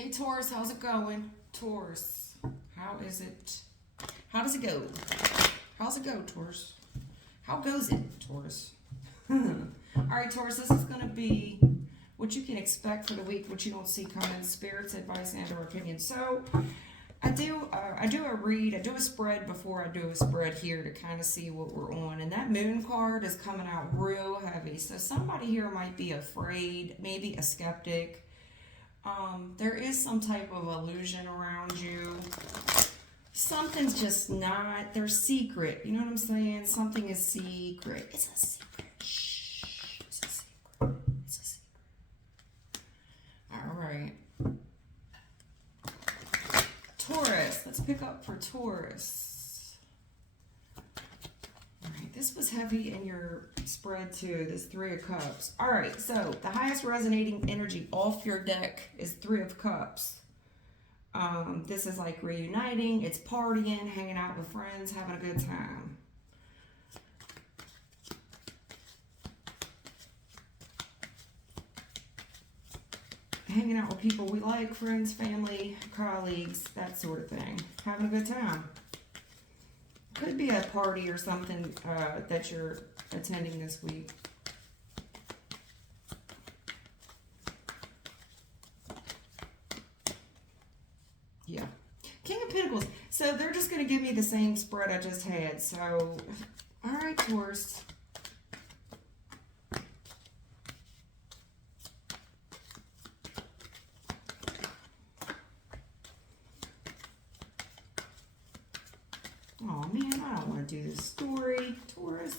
Hey Taurus, how's it going? Taurus, how is it? How does it go? How's it go, Taurus? How goes it, Taurus? Alright, Taurus, this is going to be what you can expect for the week, what you don't see coming, spirits, advice, and or opinion. So, I do a read, I do a spread before I do a spread here to kind of see what we're on. And that moon card is coming out real heavy. So somebody here might be afraid, maybe a skeptic. There is some type of illusion around you. Something's just not, they're secret. You know what I'm saying? Something is secret. It's a secret. Shh. It's a secret. It's a secret. All right. Taurus. Let's pick up for Taurus. All right. This was heavy in your spread too. This Three of Cups. All right. So the highest resonating energy off your deck is Three of Cups. This is like reuniting, it's partying, hanging out with friends, having a good time. Hanging out with people we like, friends, family, colleagues, that sort of thing. Having a good time. Could be a party or something that you're attending this week. Yeah. King of Pentacles. So they're just going to give me the same spread I just had. So, all right, Taurus. Oh, man, I don't want to do this story, Taurus.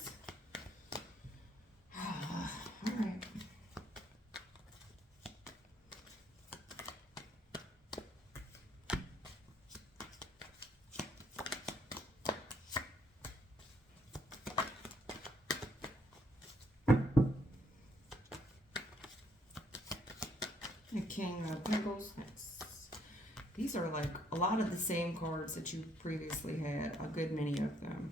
All right. The King of Pentacles. Yes. These are like a lot of the same cards that you previously had, a good many of them.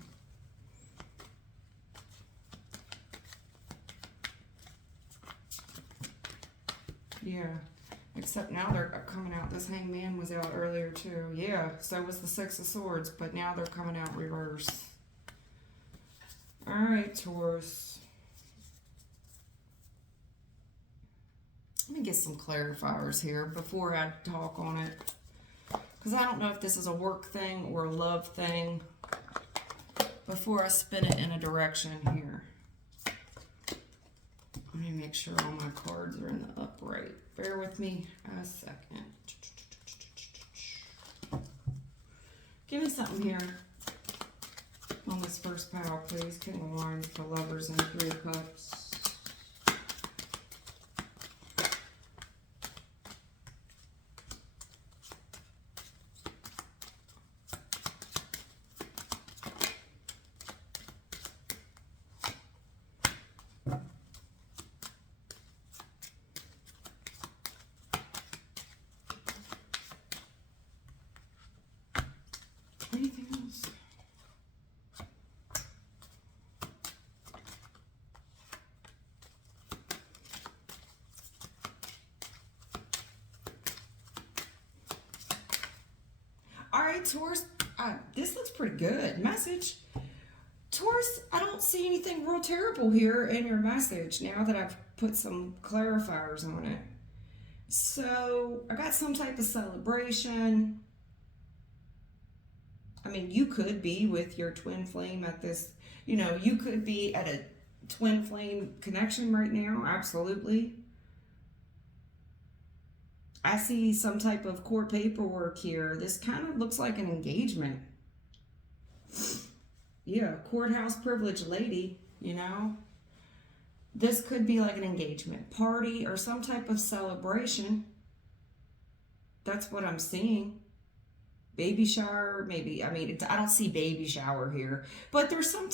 Yeah, except now they're coming out. This Hangman was out earlier too. Yeah, so was the Six of Swords, but now they're coming out reverse. All right, Taurus. Let me get some clarifiers here before I talk on it. Because I don't know if this is a work thing or a love thing before I spin it in a direction here. Let me make sure all my cards are in the upright. Bear with me a second. Give me something here on this first pile, please. King of Wands, the Lovers, and Three of Cups. Anything else? All right, Taurus, this looks pretty good. Message. Taurus, I don't see anything real terrible here in your message now that I've put some clarifiers on it. So, I got some type of celebration. I mean, you could be with your twin flame at this, you know, you could be at a twin flame connection right now, absolutely. I see some type of court paperwork here. This kind of looks like an engagement. Yeah, courthouse privileged lady, you know. This could be like an engagement party or some type of celebration. That's what I'm seeing. Baby shower, maybe. I mean, I don't see baby shower here, but there's some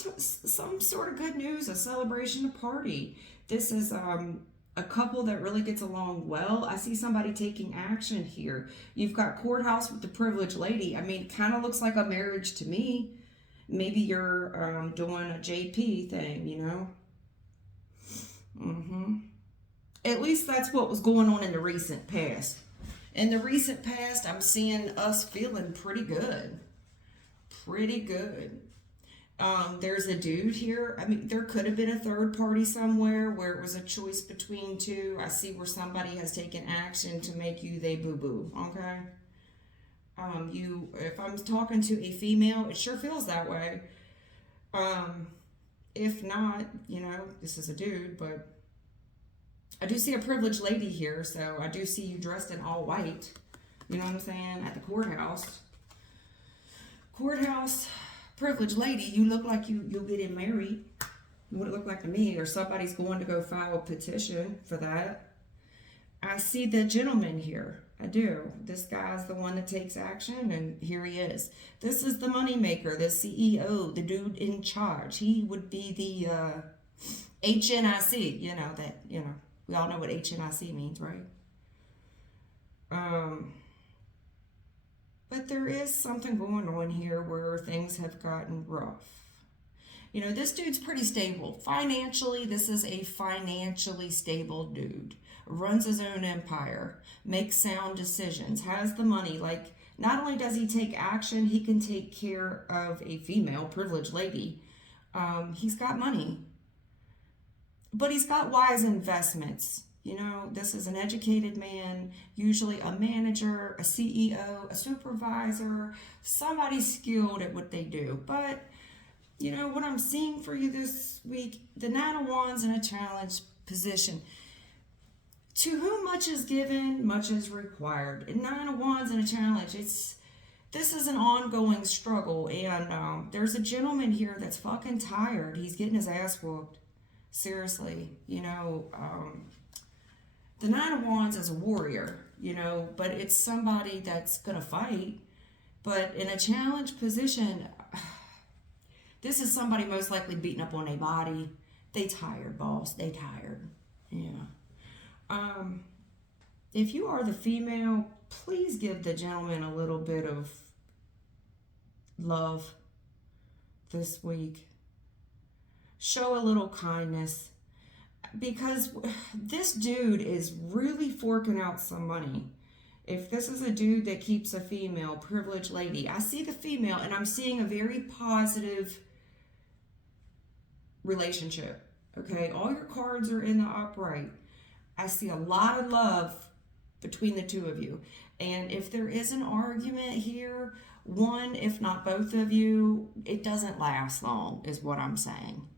sort of good news, a celebration, a party. This is a couple that really gets along well. I see somebody taking action here. You've got courthouse with the privileged lady. I mean, it kind of looks like a marriage to me. Maybe you're doing a JP thing, you know. At least that's what was going on in the recent past. In the recent past, I'm seeing us feeling pretty good. Pretty good. There's a dude here. I mean, there could have been a third party somewhere where it was a choice between two. I see where somebody has taken action to make you they boo boo. Okay. If I'm talking to a female, it sure feels that way. If not, this is a dude, but I do see a privileged lady here, so I do see you dressed in all white. You know what I'm saying? At the courthouse. Courthouse, privileged lady, you look like you'll get in married. What it look like to me, or somebody's going to go file a petition for that. I see the gentleman here. I do. This guy's the one that takes action, and here he is. This is the moneymaker, the CEO, the dude in charge. He would be the HNIC. We all know what HNIC means, right? But there is something going on here where things have gotten rough. This dude's pretty stable. Financially, this is a financially stable dude. Runs his own empire, makes sound decisions, has the money. Like, not only does he take action, he can take care of a female privileged lady. He's got money. But he's got wise investments. This is an educated man, usually a manager, a CEO, a supervisor, somebody skilled at what they do. But, what I'm seeing for you this week, the Nine of Wands in a challenge position. To whom much is given, much is required. And Nine of Wands in a challenge, this is an ongoing struggle. And there's a gentleman here that's fucking tired. He's getting his ass whooped. Seriously, the Nine of Wands is a warrior, but it's somebody that's going to fight. But in a challenge position, this is somebody most likely beating up on a body. They tired, boss. They tired. Yeah. If you are the female, please give the gentleman a little bit of love this week. Show a little kindness, because this dude is really forking out some money. If this is a dude that keeps a female, privileged lady, I see the female and I'm seeing a very positive relationship. Okay, all your cards are in the upright. I see a lot of love between the two of you. And if there is an argument here, one, if not both of you, it doesn't last long, is what I'm saying.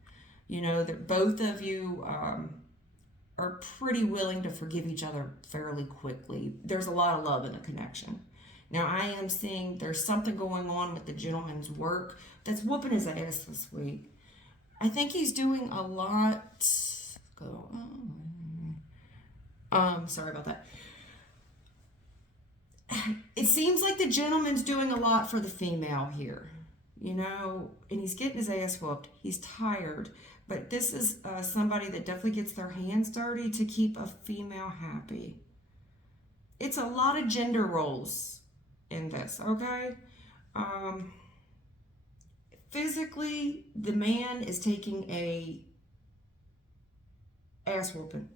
That both of you are pretty willing to forgive each other fairly quickly. There's a lot of love in the connection. Now, I am seeing there's something going on with the gentleman's work that's whooping his ass this week. I think he's doing a lot. Sorry about that. It seems like the gentleman's doing a lot for the female here, and he's getting his ass whooped. He's tired. But this is somebody that definitely gets their hands dirty to keep a female happy. It's a lot of gender roles in this, okay? Physically, the man is taking a ass whooping.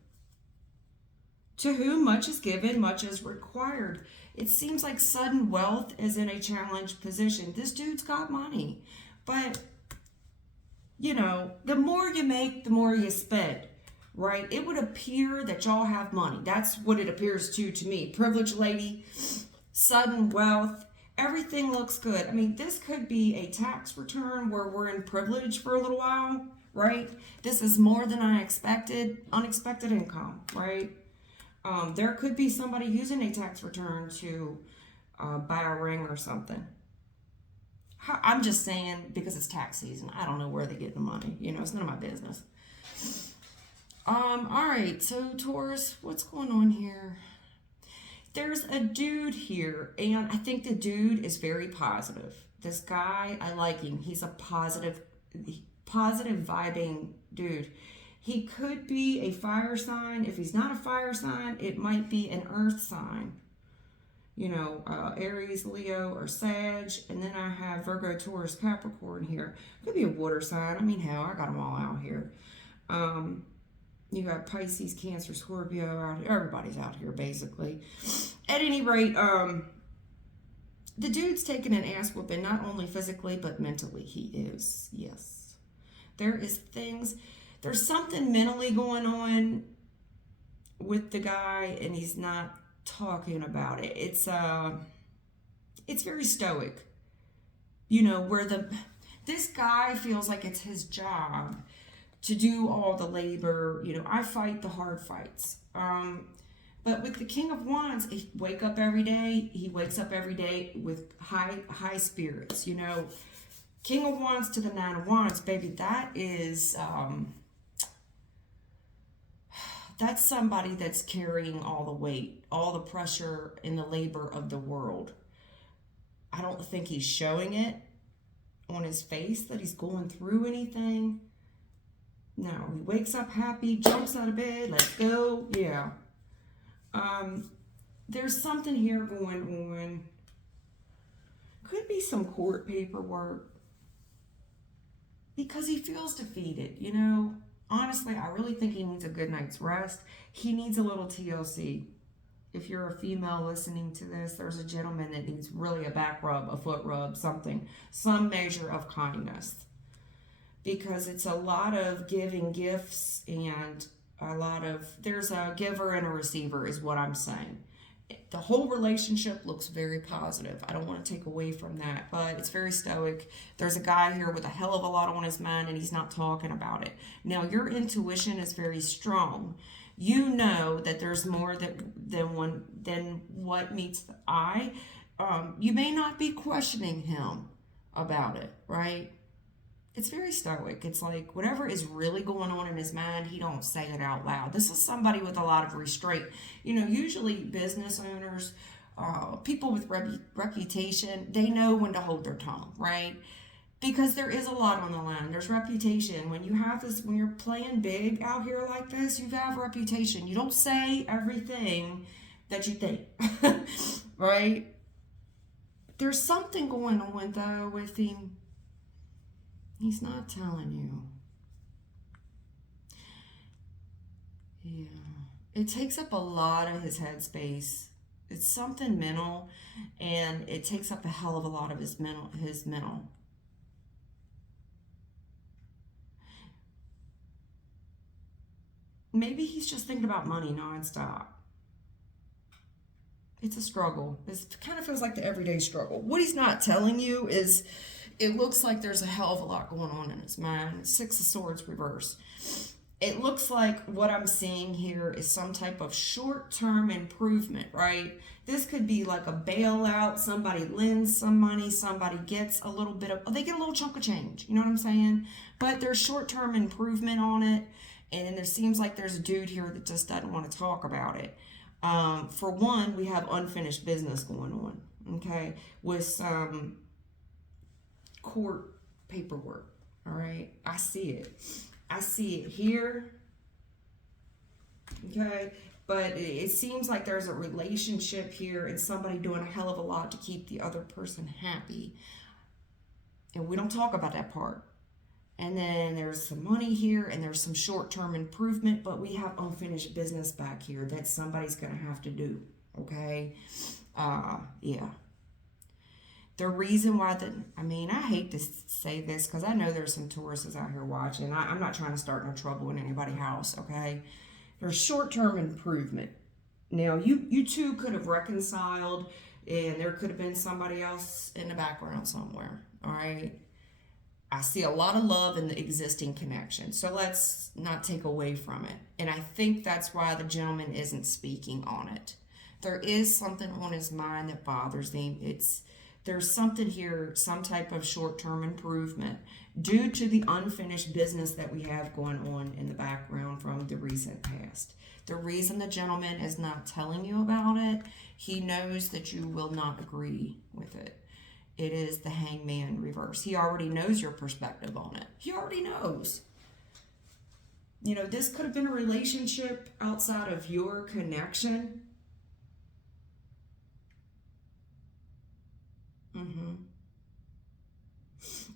To whom much is given, much is required. It seems like sudden wealth is in a challenged position. This dude's got money, but the more you make, the more you spend, right? It would appear that y'all have money. That's what it appears to me. Privileged lady, sudden wealth, everything looks good. I mean, this could be a tax return where we're in privilege for a little while, right? This is more than I expected, unexpected income, right? There could be somebody using a tax return to buy a ring or something. I'm just saying, because it's tax season, I don't know where they get the money. It's none of my business. All right, so Taurus, what's going on here? There's a dude here, and I think the dude is very positive. This guy, I like him. He's a positive vibing dude. He could be a fire sign. If he's not a fire sign, it might be an earth sign. Aries, Leo, or Sag. And then I have Virgo, Taurus, Capricorn here. Could be a water sign. I mean, hell, I got them all out here. You got Pisces, Cancer, Scorpio out here. Everybody's out here, basically. At any rate, the dude's taking an ass whooping, not only physically, but mentally. He is. Yes. There's something mentally going on with the guy, and he's not talking about it. It's very stoic. You know, where this guy feels like it's his job to do all the labor. You know, I fight the hard fights. But with the King of Wands, he wakes up every day with high spirits. You know, King of Wands to the Nine of Wands, baby, that is that's somebody that's carrying all the weight, all the pressure and the labor of the world. I don't think he's showing it on his face that he's going through anything. No, he wakes up happy, jumps out of bed, let's go. Yeah. There's something here going on. Could be some court paperwork. Because he feels defeated, you know. Honestly, I really think he needs a good night's rest. He needs a little TLC. If you're a female listening to this, there's a gentleman that needs really a back rub, a foot rub, something. Some measure of kindness. Because it's a lot of giving gifts and there's a giver and a receiver is what I'm saying. The whole relationship looks very positive. I don't want to take away from that, but it's very stoic. There's a guy here with a hell of a lot on his mind and he's not talking about it. Now, your intuition is very strong. You know that there's more than what meets the eye. You may not be questioning him about it, right? It's very stoic. It's like whatever is really going on in his mind, he don't say it out loud. This is somebody with a lot of restraint. You know, usually business owners, people with reputation, they know when to hold their tongue, right? Because there is a lot on the line. There's reputation. When you're playing big out here like this, you have reputation. You don't say everything that you think, right? There's something going on though with him. He's not telling you. Yeah. It takes up a lot of his headspace. It's something mental, and it takes up a hell of a lot of his mental. Maybe he's just thinking about money nonstop. It's a struggle. It kind of feels like the everyday struggle. What he's not telling you is it looks like there's a hell of a lot going on in his mind. Six of Swords reverse. It looks like what I'm seeing here is some type of short-term improvement, right? This could be like a bailout. Somebody lends some money. Somebody gets a little bit of, they get a little chunk of change. You know what I'm saying? But there's short-term improvement on it. And there seems like there's a dude here that just doesn't want to talk about it. For one, we have unfinished business going on, okay, with some court paperwork, all right? I see it. I see it here, okay? But it seems like there's a relationship here and somebody doing a hell of a lot to keep the other person happy. And we don't talk about that part. And then there's some money here and there's some short-term improvement, but we have unfinished business back here that somebody's going to have to do, okay? Yeah. The reason why I hate to say this because I know there's some Tauruses out here watching. I'm not trying to start no trouble in anybody's house, okay? There's short-term improvement. Now, you two could have reconciled and there could have been somebody else in the background somewhere, all right? I see a lot of love in the existing connection. So let's not take away from it. And I think that's why the gentleman isn't speaking on it. There is something on his mind that bothers him. There's something here, some type of short-term improvement due to the unfinished business that we have going on in the background from the recent past. The reason the gentleman is not telling you about it, he knows that you will not agree with it. It is the Hangman reverse. He already knows your perspective on it. He already knows. You know, this could have been a relationship outside of your connection.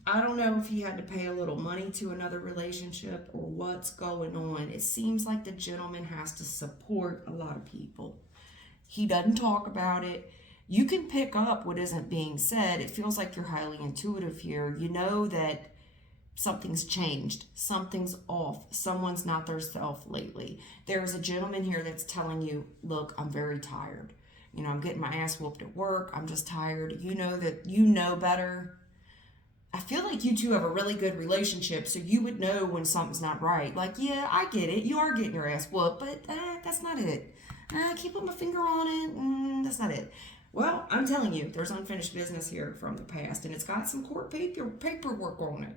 I don't know if he had to pay a little money to another relationship or what's going on. It seems like the gentleman has to support a lot of people. He doesn't talk about it. You can pick up what isn't being said. It feels like you're highly intuitive here. You know that something's changed. Something's off. Someone's not their self lately. There's a gentleman here that's telling you, look, I'm very tired. You know, I'm getting my ass whooped at work. I'm just tired. You know that you know better. I feel like you two have a really good relationship, so you would know when something's not right. Like, yeah, I get it. You are getting your ass whooped, but that's not it. I keep putting my finger on it. That's not it. Well, I'm telling you, there's unfinished business here from the past, and it's got some court paperwork on it.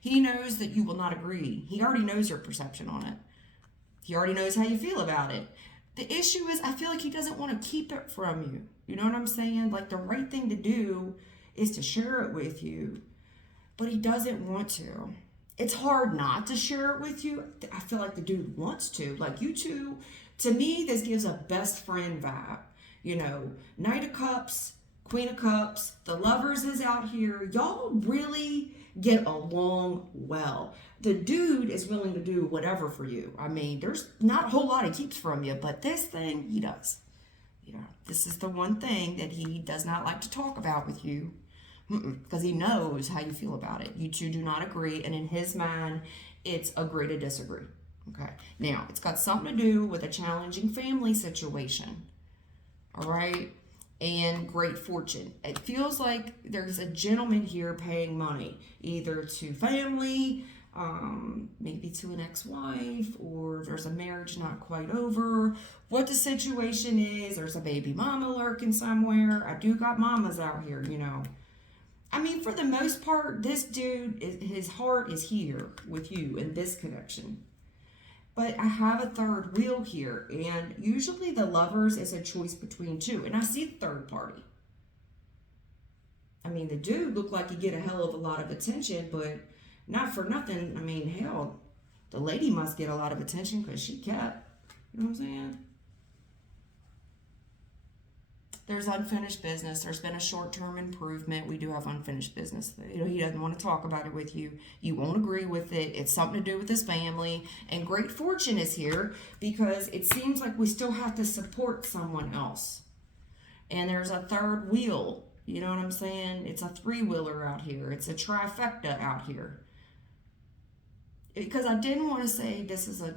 He knows that you will not agree. He already knows your perception on it. He already knows how you feel about it. The issue is, I feel like he doesn't want to keep it from you. You know what I'm saying? Like, the right thing to do is to share it with you, but he doesn't want to. It's hard not to share it with you. I feel like the dude wants to. Like, you two, to me, this gives a best friend vibe. You know, Knight of Cups, Queen of Cups, the Lovers is out here. Y'all really get along well. The dude is willing to do whatever for you. I mean, there's not a whole lot he keeps from you, but this thing, he does. You know, this is the one thing that he does not like to talk about with you, because he knows how you feel about it. You two do not agree, and in his mind, it's agree to disagree. Okay, now, it's got something to do with a challenging family situation. All right, and great fortune. It feels like there's a gentleman here paying money, either to family, maybe to an ex-wife, or there's a marriage not quite over. What the situation is, there's a baby mama lurking somewhere. I do got mamas out here, you know. I mean, for the most part, this dude, his heart is here with you in this connection. But I have a third wheel here, and usually the Lovers is a choice between two, and I see the third party. I mean, the dude looked like he get a hell of a lot of attention, but not for nothing. I mean, hell, the lady must get a lot of attention because she kept, you know what I'm saying? There's unfinished business. There's been a short-term improvement. We do have unfinished business. You know, he doesn't want to talk about it with you. You won't agree with it. It's something to do with his family. And great fortune is here because it seems like we still have to support someone else. And there's a third wheel. You know what I'm saying? It's a three-wheeler out here. It's a trifecta out here. Because I didn't want to say this is a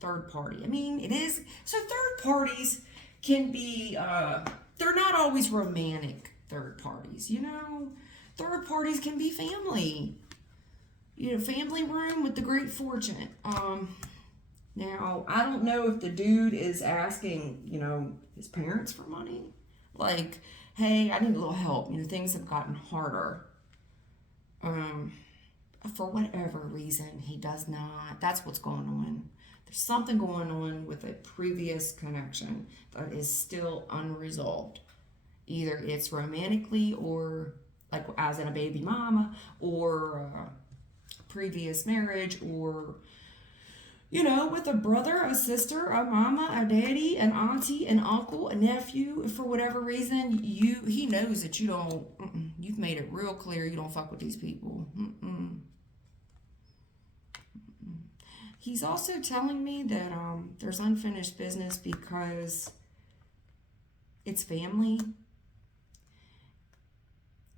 third party. I mean, it is. So third parties can be, they're not always romantic third parties, you know? Third parties can be family. You know, family room with the great fortune. Now, I don't know if the dude is asking, you know, his parents for money. Like, hey, I need a little help. You know, things have gotten harder. For whatever reason, he does not. That's what's going on. There's something going on with a previous connection that is still unresolved. Either it's romantically or like as in a baby mama or previous marriage or, you know, with a brother, a sister, a mama, a daddy, an auntie, an uncle, a nephew. For whatever reason, he knows that you don't, you've made it real clear you don't fuck with these people. He's also telling me that there's unfinished business because it's family.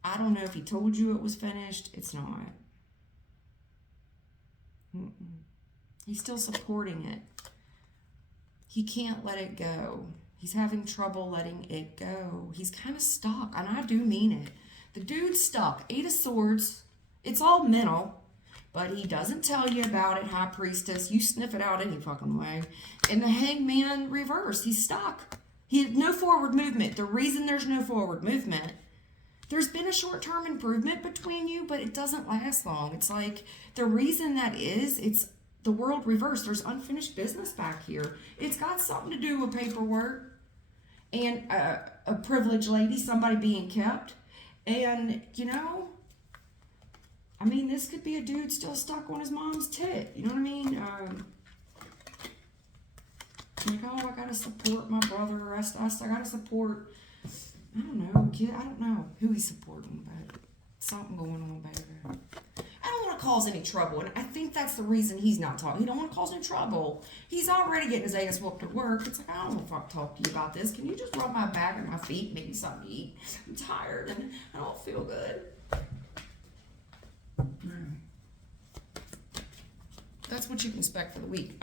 I don't know if he told you it was finished. It's not. He's still supporting it. He can't let it go. He's having trouble letting it go. He's kind of stuck, and I do mean it. The dude's stuck. 8 of Swords. It's all mental. But he doesn't tell you about it, High Priestess. You sniff it out any fucking way. And the Hangman reverse. He's stuck. He had no forward movement. The reason there's no forward movement, there's been a short-term improvement between you, but it doesn't last long. It's like the reason that is, it's the world reversed. There's unfinished business back here. It's got something to do with paperwork and a privileged lady, somebody being kept. And, you know, I mean, this could be a dude still stuck on his mom's tit. You know what I mean? Like, oh, I gotta support my brother. I gotta support, I don't know, kid. I don't know who he's supporting, but Something going on, baby. I don't want to cause any trouble, and I think that's the reason he's not talking. He don't want to cause any trouble. He's already getting his ass whooped at work. It's like, I don't want to fuck talk to you about this. Can you just rub my back and my feet, make me something to eat? I'm tired and I don't feel good. That's what you can expect for the week.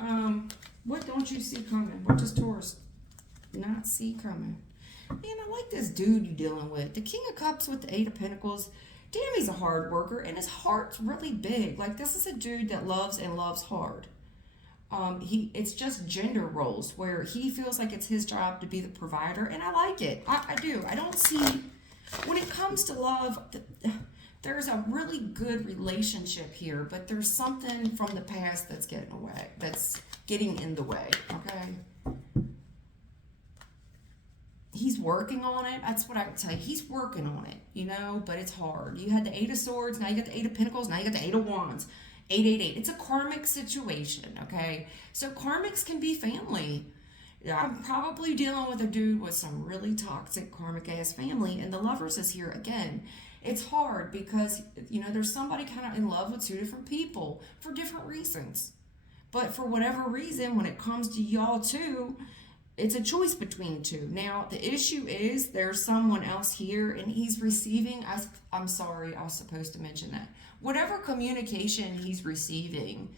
What don't you see coming? What does Taurus not see coming? Man, I like this dude you're dealing with. The King of Cups with the Eight of Pentacles. Damn, he's a hard worker, and his heart's really big. Like, this is a dude that loves and loves hard. It's just gender roles where he feels like it's his job to be the provider, and I like it. I do. I don't see, when it comes to love, there's a really good relationship here, but there's something from the past that's getting in the way, okay? He's working on it. That's what I can tell you. He's working on it, you know, but it's hard. You had the Eight of Swords, now you got the Eight of Pentacles, now you got the Eight of Wands. 888. It's a karmic situation, okay? So karmics can be family. I'm probably dealing with a dude with some really toxic karmic-ass family, and the Lovers is here again. It's hard because, you know, there's somebody kind of in love with two different people for different reasons. But for whatever reason, when it comes to y'all two, it's a choice between two. Now, the issue is there's someone else here and he's receiving, I'm sorry, I was supposed to mention that. Whatever communication he's receiving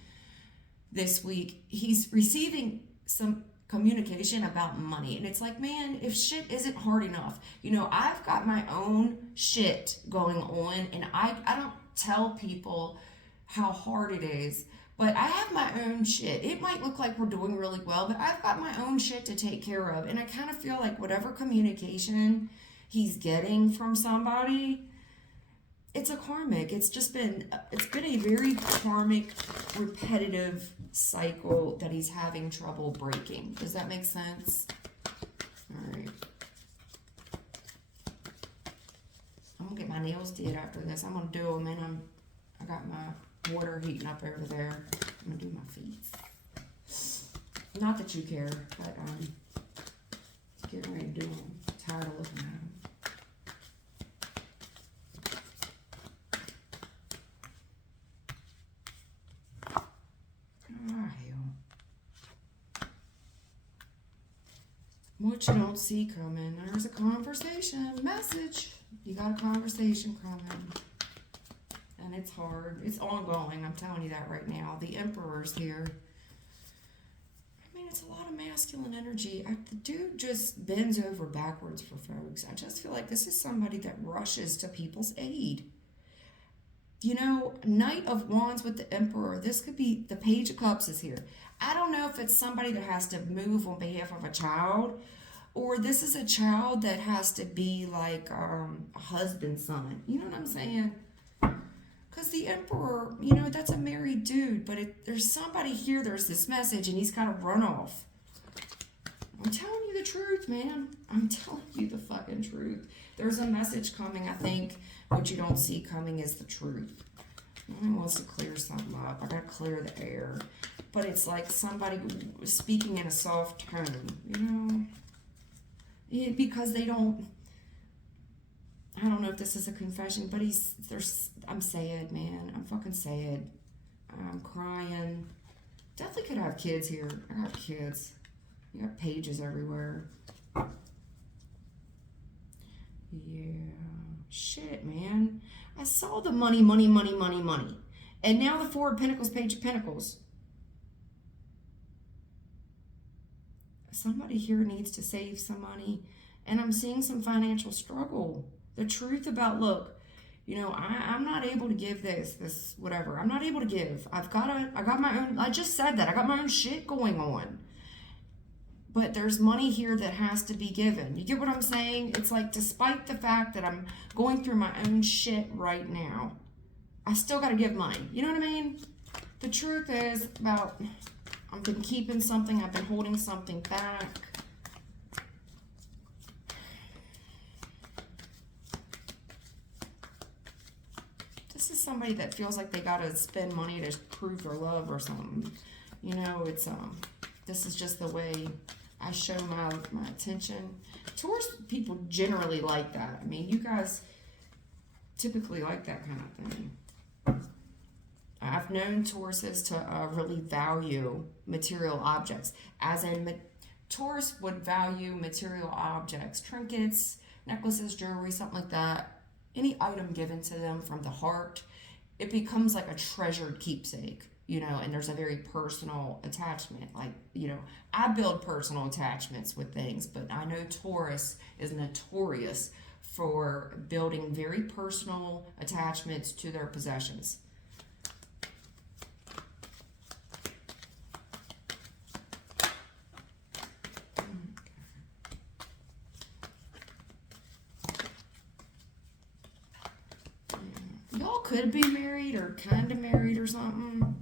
this week, he's receiving some communication about money. And it's like, man, if shit isn't hard enough, you know, I've got my own shit going on, and I don't tell people how hard it is. But I have my own shit. It might look like we're doing really well, but I've got my own shit to take care of. And I kind of feel like whatever communication he's getting from somebody, it's a karmic. It's been a very karmic, repetitive cycle that he's having trouble breaking. Does that make sense? All right. I'm going to get my nails did after this. I'm going to do them, and I got my water heating up over there. I'm gonna do my feet. Not that you care, but getting ready to do them. Tired of looking at them. Oh, hell. What you don't see coming. There's a conversation message. You got a conversation coming. And it's hard. It's ongoing. I'm telling you that right now. The Emperor's here. I mean, it's a lot of masculine energy. The dude just bends over backwards for folks. I just feel like this is somebody that rushes to people's aid. You know, Knight of Wands with the Emperor. This could be the Page of Cups is here. I don't know if it's somebody that has to move on behalf of a child, or this is a child that has to be like a husband's son. You know what I'm saying? Because the Emperor, you know, that's a married dude, but there's somebody here, there's this message, and he's got to run off. I'm telling you the truth, man. I'm telling you the fucking truth. There's a message coming, I think. What you don't see coming is the truth. He wants to clear something up. I got to clear the air. But it's like somebody speaking in a soft tone, you know? Yeah, because they don't... I don't know if this is a confession, but I'm sad, man. I'm fucking sad. I'm crying. Definitely could have kids here. I got kids. You got pages everywhere. Yeah. Shit, man. I saw the money. And now the Four of Pentacles, Page of Pentacles. Somebody here needs to save some money. And I'm seeing some financial struggle. The truth about, look, you know, I'm not able to give this, whatever. I'm not able to give. I got my own, I just said that. I got my own shit going on. But there's money here that has to be given. You get what I'm saying? It's like, despite the fact that I'm going through my own shit right now, I still got to give money. You know what I mean? The truth is about, I've been keeping something. I've been holding something back. This is somebody that feels like they gotta spend money to prove their love or something. You know, it's this is just the way I show my attention. Taurus people generally like that. I mean, you guys typically like that kind of thing. I've known Tauruses to really value material objects, as in Taurus would value material objects, trinkets, necklaces, jewelry, something like that. Any item given to them from the heart, it becomes like a treasured keepsake, and there's a very personal attachment. Like, I build personal attachments with things, but I know Taurus is notorious for building very personal attachments to their possessions. Y'all could be married or kind of married or something.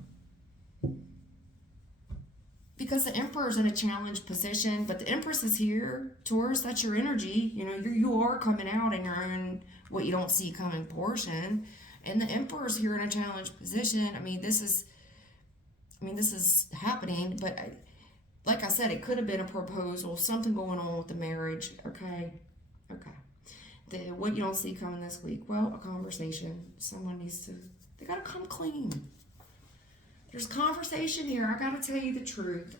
Because the Emperor's in a challenged position, but the Empress is here. Taurus, that's your energy. You are coming out in your own what you don't see coming portion. And the Emperor's here in a challenged position. This is happening, but like I said, it could have been a proposal, something going on with the marriage. Okay. What you don't see coming this week? Well, a conversation. Someone they gotta come clean. There's conversation here. I gotta tell you the truth.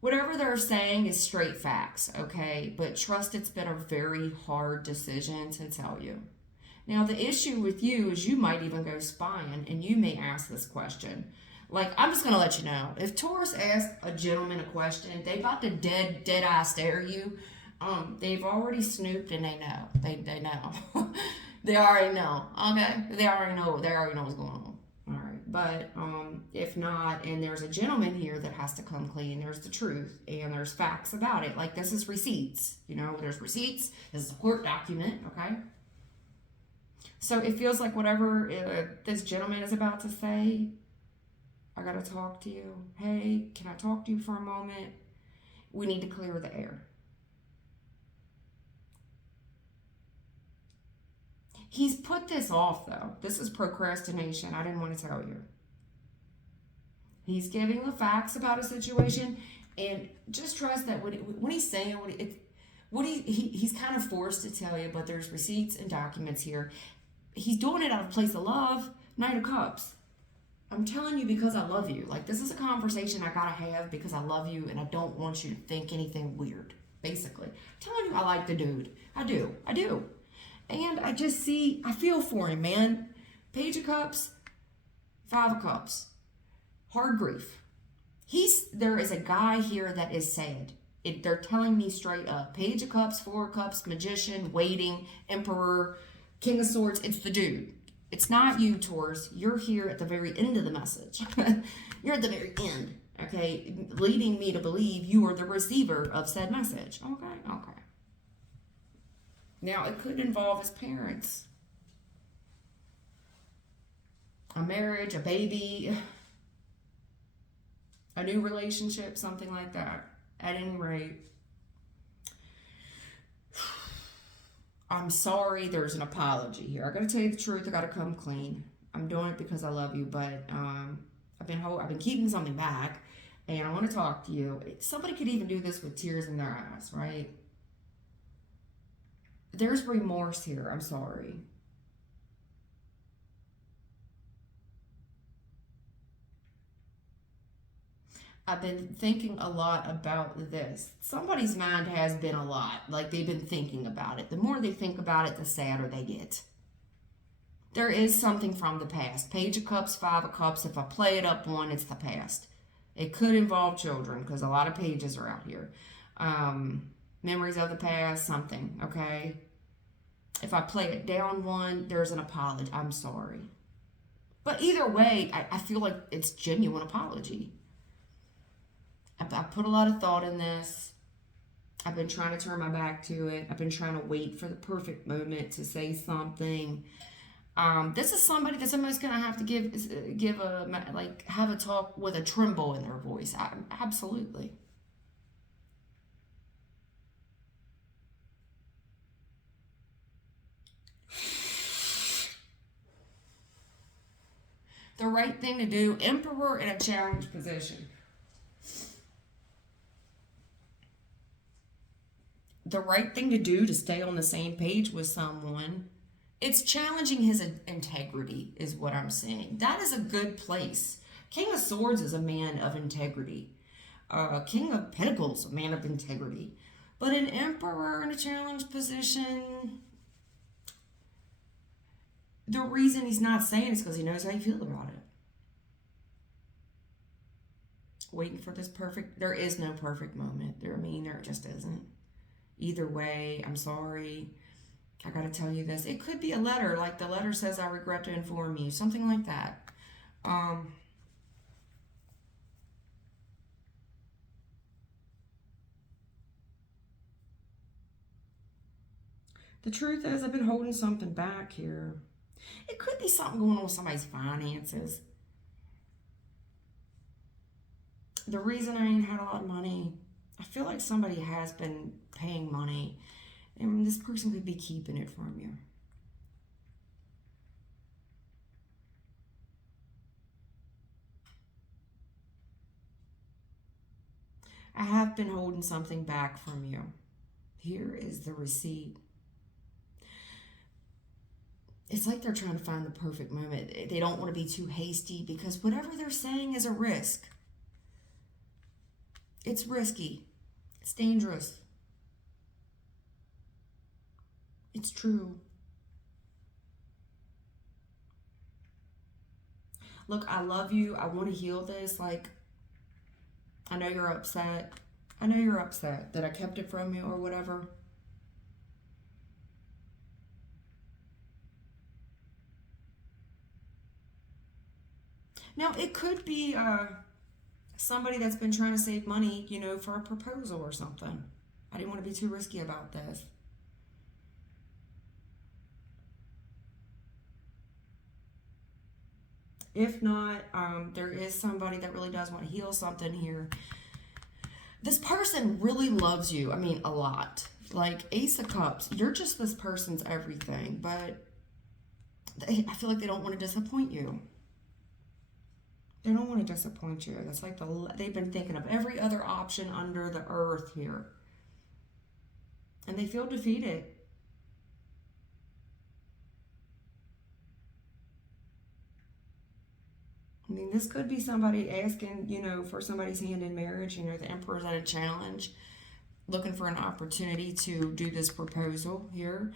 Whatever they're saying is straight facts, okay? But trust, it's been a very hard decision to tell you. Now, the issue with you is you might even go spying, and you may ask this question. Like, I'm just gonna let you know, if Taurus asks a gentleman a question, they about to dead eye stare you. They've already snooped and they know. They know. They already know. Okay? They already know what's going on. Alright. But if not, and there's a gentleman here that has to come clean, there's the truth and there's facts about it. Like, this is receipts. There's receipts, this is a court document, okay? So it feels like whatever this gentleman is about to say, I gotta talk to you. Hey, can I talk to you for a moment? We need to clear the air. He's put this off, though. This is procrastination. I didn't want to tell you. He's giving the facts about a situation, and just trust that when he's saying he's kind of forced to tell you, but there's receipts and documents here. He's doing it out of place of love. Knight of Cups. I'm telling you because I love you. Like, this is a conversation I gotta have because I love you, and I don't want you to think anything weird. Basically, I'm telling you, I like the dude. I do. And I feel for him, man. Page of Cups, 5 of Cups. Hard grief. There is a guy here that is sad. They're telling me straight up. Page of Cups, 4 of Cups, Magician, Waiting, Emperor, King of Swords. It's the dude. It's not you, Taurus. You're here at the very end of the message. You're at the very end, okay? Leading me to believe you are the receiver of said message. Okay. Now, it could involve his parents. A marriage, a baby, a new relationship, something like that. At any rate, I'm sorry, there's an apology here. I gotta tell you the truth, I gotta come clean. I'm doing it because I love you, but I've been keeping something back, and I want to talk to you. Somebody could even do this with tears in their eyes, right? There's remorse here. I'm sorry. I've been thinking a lot about this. Somebody's mind has been a lot. Like, they've been thinking about it. The more they think about it, the sadder they get. There is something from the past. Page of Cups, 5 of Cups. If I play it up one, it's the past. It could involve children because a lot of pages are out here. Memories of the past, something, okay? If I play it down one, there's an apology. I'm sorry. But either way, I feel like it's genuine apology. I put a lot of thought in this. I've been trying to turn my back to it. I've been trying to wait for the perfect moment to say something. This is somebody that's almost going to have to have a talk with a tremble in their voice. Absolutely. The right thing to do. Emperor in a challenged position. the right thing to do to stay on the same page with someone. It's challenging his integrity is what I'm saying. That is a good place. King of Swords is a man of integrity. King of Pentacles, a man of integrity. But an Emperor in a challenged position, the reason he's not saying is because he knows how you feel about it. Waiting for this perfect, there is no perfect moment. There just isn't. Either way, I'm sorry. I gotta tell you this. It could be a letter, like the letter says, I regret to inform you. Something like that. The truth is, I've been holding something back here. It could be something going on with somebody's finances. The reason I ain't had a lot of money, I feel like somebody has been paying money, and this person could be keeping it from you. I have been holding something back from you. Here is the receipt. It's like they're trying to find the perfect moment. They don't want to be too hasty because whatever they're saying is a risk. It's risky. It's dangerous. It's true. Look, I love you. I want to heal this. Like, I know you're upset. I know you're upset that I kept it from you or whatever. Now, it could be somebody that's been trying to save money, for a proposal or something. I didn't want to be too risky about this. If not, there is somebody that really does want to heal something here. This person really loves you. I mean, a lot. Like Ace of Cups, you're just this person's everything, but I feel like they don't want to disappoint you. They don't want to disappoint you. That's like they've been thinking of every other option under the earth here. And they feel defeated. I mean, this could be somebody asking, for somebody's hand in marriage. The Emperor's at a challenge, looking for an opportunity to do this proposal here.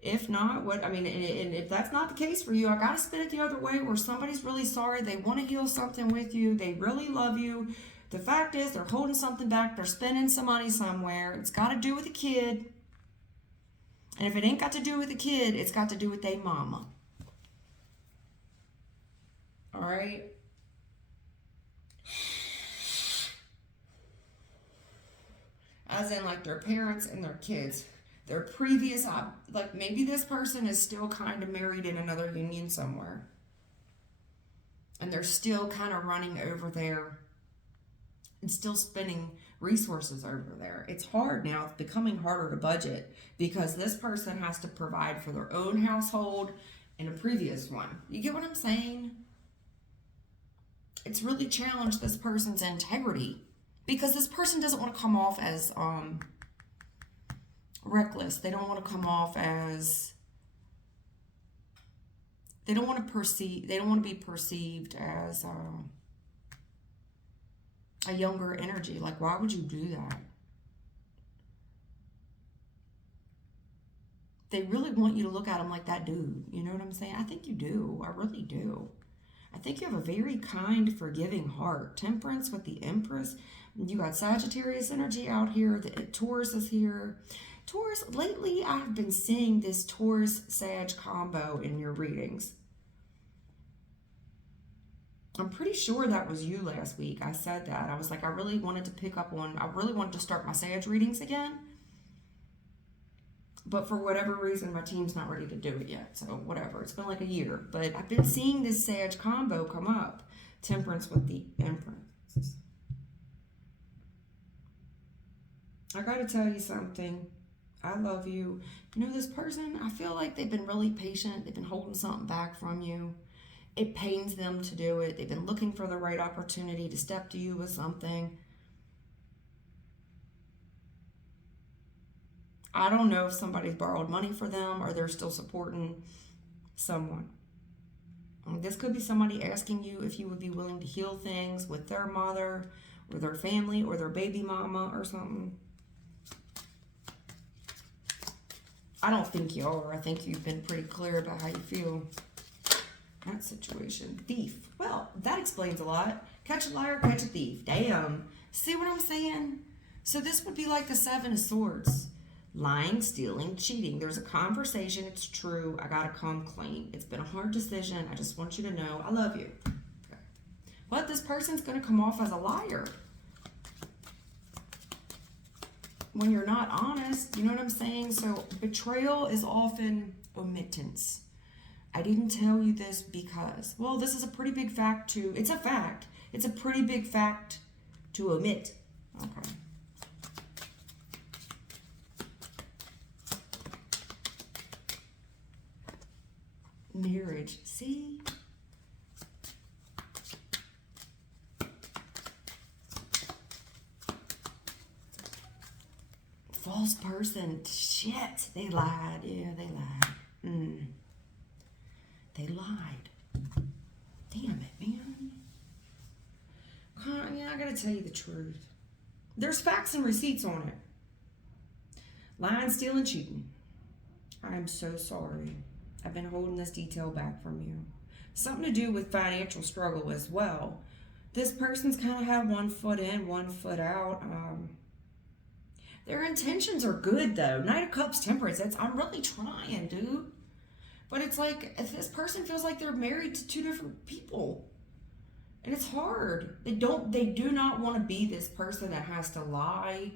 If not, and if that's not the case for you, I got to spin it the other way where somebody's really sorry. They want to heal something with you. They really love you. The fact is they're holding something back. They're spending some money somewhere. It's got to do with a kid. And if it ain't got to do with a kid, it's got to do with their mama. All right? As in like their parents and their kids. Their previous, like maybe this person is still kind of married in another union somewhere. And they're still kind of running over there and still spending resources over there. It's hard now. It's becoming harder to budget because this person has to provide for their own household and a previous one. You get what I'm saying? It's really challenged this person's integrity because this person doesn't want to come off as reckless. They don't want to come off as, they don't want to be perceived as a younger energy. Like, why would you do that? They really want you to look at them like that dude. You know what I'm saying? I think you do. I really do. I think you have a very kind, forgiving heart. Temperance with the Empress. You got Sagittarius energy out here. The Taurus is here. Taurus, lately I've been seeing this Taurus-Sag combo in your readings. I'm pretty sure that was you last week. I said that. I was like, I really wanted to start my Sag readings again. But for whatever reason, my team's not ready to do it yet. So whatever. It's been like a year. But I've been seeing this Sag combo come up. Temperance with the Empress. I gotta tell you something. I love you. This person, I feel like they've been really patient. They've been holding something back from you. It pains them to do it. They've been looking for the right opportunity to step to you with something. I don't know if somebody's borrowed money for them or they're still supporting someone. This could be somebody asking you if you would be willing to heal things with their mother or their family or their baby mama or something. I don't think you are. I think you've been pretty clear about how you feel. That situation. Thief. Well, that explains a lot. Catch a liar, catch a thief. Damn. See what I'm saying? So this would be like the Seven of Swords. Lying, stealing, cheating. There's a conversation. It's true. I gotta come clean. It's been a hard decision. I just want you to know I love you. Okay. But this person's gonna come off as a liar. When you're not honest, you know what I'm saying? So betrayal is often omittance. I didn't tell you this because, well, this is a pretty big fact to, it's a fact. It's a pretty big fact to omit. Okay. Marriage. See? False person. Shit. They lied. Yeah, they lied. They lied. Damn it, man. Yeah, I gotta tell you the truth. There's facts and receipts on it. Lying, stealing, cheating. I'm so sorry. I've been holding this detail back from you. Something to do with financial struggle as well. This person's kind of had one foot in, one foot out. Their intentions are good though. Knight of Cups, Temperance. I'm really trying, dude. But it's like, if this person feels like they're married to two different people. And it's hard. They do not want to be this person that has to lie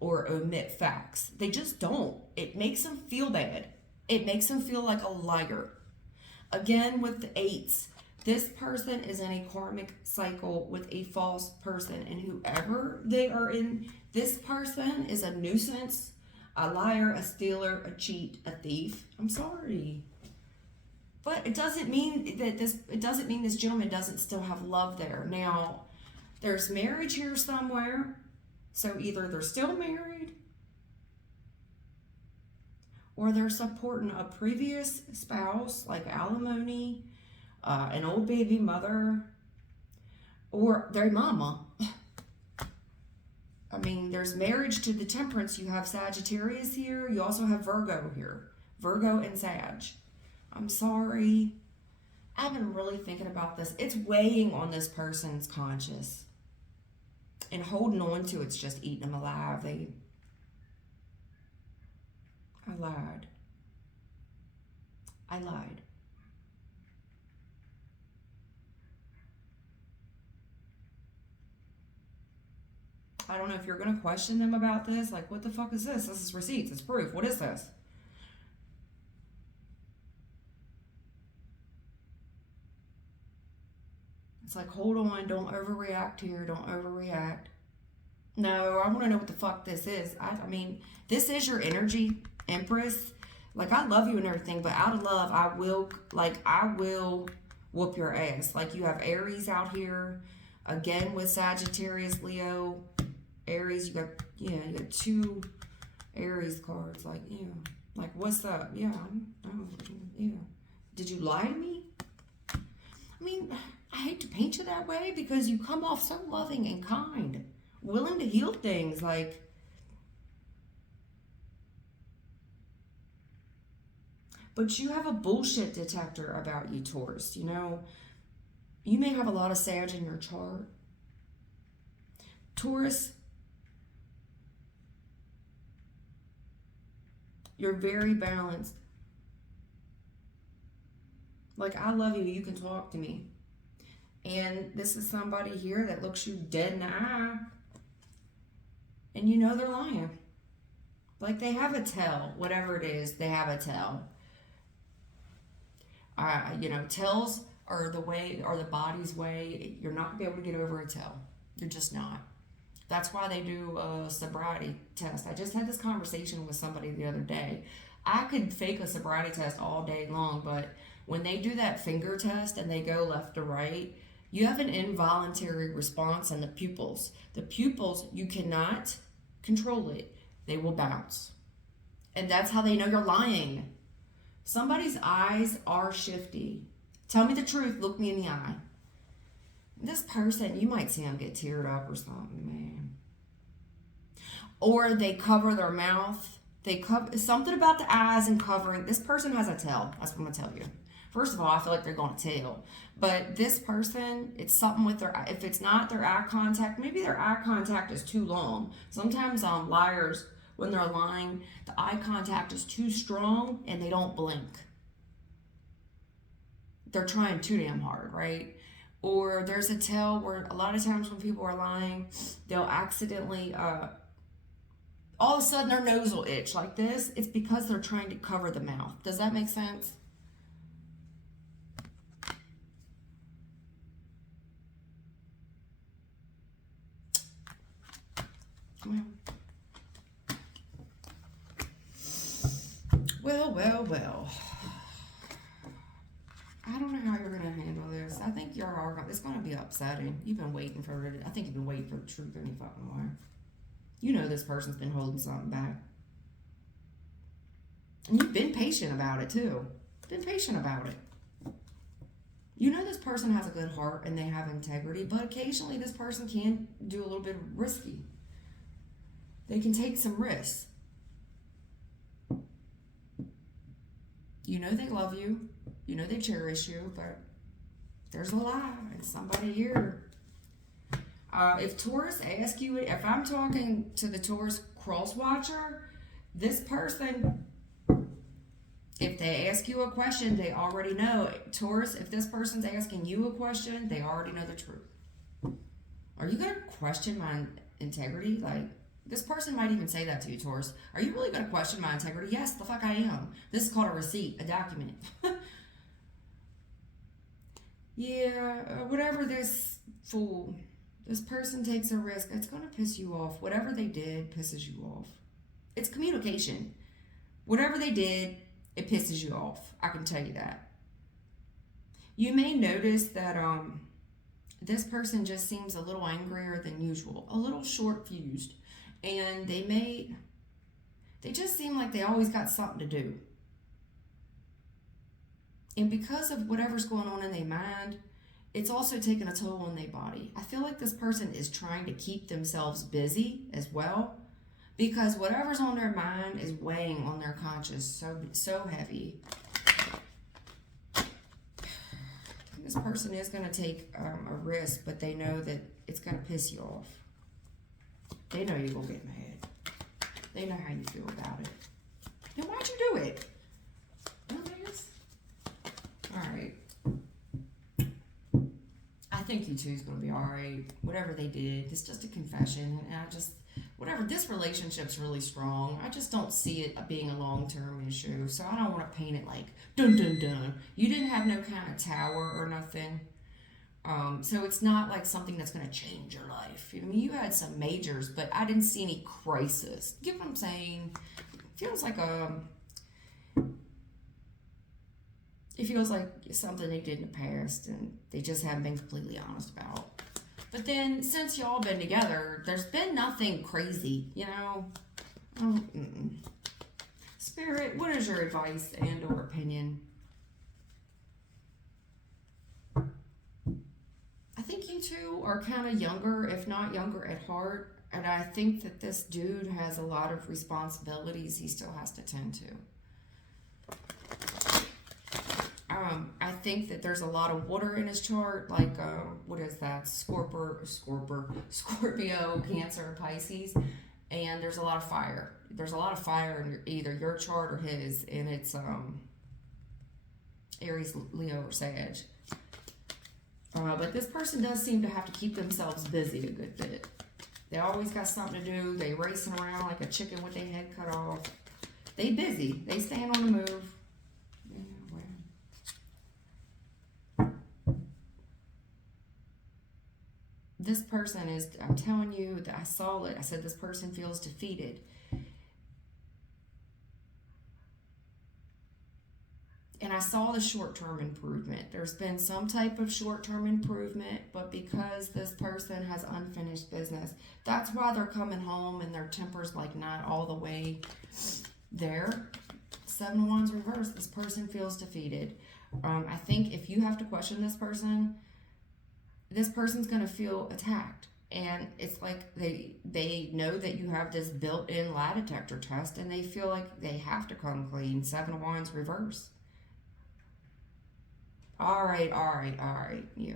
or omit facts. They just don't. It makes them feel bad. It makes them feel like a liar. Again, with the eights, this person is in a karmic cycle with a false person. And whoever they are in, this person is a nuisance, a liar, a stealer, a cheat, a thief. I'm sorry. But it doesn't mean that this gentleman doesn't still have love there. Now, there's marriage here somewhere. So either they're still married or they're supporting a previous spouse, like alimony, an old baby mother, or their mama. I mean, there's marriage to the Temperance. You have Sagittarius here. You also have Virgo here. Virgo and Sag. I'm sorry. I've been really thinking about this. It's weighing on this person's conscience. And holding on to it's just eating them alive. I lied. I lied. I don't know if you're going to question them about this. Like, what the fuck is this? This is receipts. It's proof. What is this? It's like, hold on. Don't overreact here. Don't overreact. No, I want to know what the fuck this is. I mean, this is your energy, Empress. Like, I love you and everything, but out of love, I will whoop your ass. Like, you have Aries out here. Again, with Sagittarius, Leo, Aries, you got two Aries cards. Like, yeah. Like, what's up? Yeah. Yeah. Did you lie to me? I mean, I hate to paint you that way because you come off so loving and kind, willing to heal things. Like, but you have a bullshit detector about you, Taurus. You know, you may have a lot of Sag in your chart. Taurus, you're very balanced. Like, I love you. You can talk to me. And this is somebody here that looks you dead in the eye. And you know they're lying. Like, they have a tell. Whatever it is, they have a tell. Tells are the way, or the body's way. You're not going to be able to get over a tell. You're just not. That's why they do a sobriety test. I just had this conversation with somebody the other day. I could fake a sobriety test all day long, but when they do that finger test and they go left to right, you have an involuntary response in the pupils. The pupils, you cannot control it. They will bounce. And that's how they know you're lying. Somebody's eyes are shifty. Tell me the truth. Look me in the eye. This person, you might see them get teared up or something, man. Or they cover their mouth. They cover something about the eyes and covering. This person has a tail. That's what I'm going to tell you. First of all, I feel like they're going to tail. But this person, it's something with their, if it's not their eye contact, maybe their eye contact is too long. Sometimes liars, when they're lying, the eye contact is too strong and they don't blink. They're trying too damn hard, right? Or there's a tell where a lot of times when people are lying, they'll accidentally, all of a sudden their nose will itch like this. It's because they're trying to cover the mouth. Does that make sense? Well. I don't know how you're going to handle this. I think it's going to be upsetting. You've been waiting for it. I think you've been waiting for the truth any fucking way. You know this person's been holding something back. And you've been patient about it too. Been patient about it. You know this person has a good heart and they have integrity, but occasionally this person can do a little bit of risky. They can take some risks. You know they love you. You know they cherish you, but there's a lie. It's somebody here. If Taurus asks you, if I'm talking to the Taurus cross watcher, this person, if they ask you a question, they already know. Taurus, if this person's asking you a question, they already know the truth. Are you going to question my integrity? Like, this person might even say that to you, Taurus. Are you really going to question my integrity? Yes, the fuck I am. This is called a receipt, a document. Yeah, whatever this fool, this person takes a risk, it's going to piss you off. Whatever they did pisses you off. It's communication. Whatever they did, it pisses you off. I can tell you that. You may notice that this person just seems a little angrier than usual, a little short-fused. And they just seem like they always got something to do. And because of whatever's going on in their mind, it's also taking a toll on their body. I feel like this person is trying to keep themselves busy as well, because whatever's on their mind is weighing on their conscience so heavy. This person is going to take a risk, but they know that it's going to piss you off. They know you're going to get mad. They know how you feel about it. Then why'd you do it? Alright. I think you two's going to be alright. Whatever they did, it's just a confession. And whatever, this relationship's really strong. I just don't see it being a long-term issue. So I don't want to paint it like, dun dun dun. You didn't have no kind of tower or nothing. So it's not like something that's going to change your life. I mean, you had some majors, but I didn't see any crisis. You get what I'm saying? It feels like something they did in the past and they just haven't been completely honest about. But then, since y'all been together, there's been nothing crazy, you know? Spirit, what is your advice and or opinion? I think you two are kind of younger, if not younger at heart. And I think that this dude has a lot of responsibilities he still has to tend to. I think that there's a lot of water in his chart, like, what is that? Scorpio, Cancer, Pisces, and there's a lot of fire. There's a lot of fire in either your chart or his, and it's Aries, Leo, or Sag. But this person does seem to have to keep themselves busy a good bit. They always got something to do. They racing around like a chicken with their head cut off. They busy. They staying on the move. This person is, I'm telling you, that I saw it. I said this person feels defeated. And I saw the short-term improvement. There's been some type of short-term improvement, but because this person has unfinished business, that's why they're coming home and their temper's like not all the way There, Seven of Wands reversed. This person feels defeated. I think if you have to question this person's going to feel attacked. And it's like they know that you have this built-in lie detector test, and they feel like they have to come clean. Seven of Wands reverse. All right. Yeah.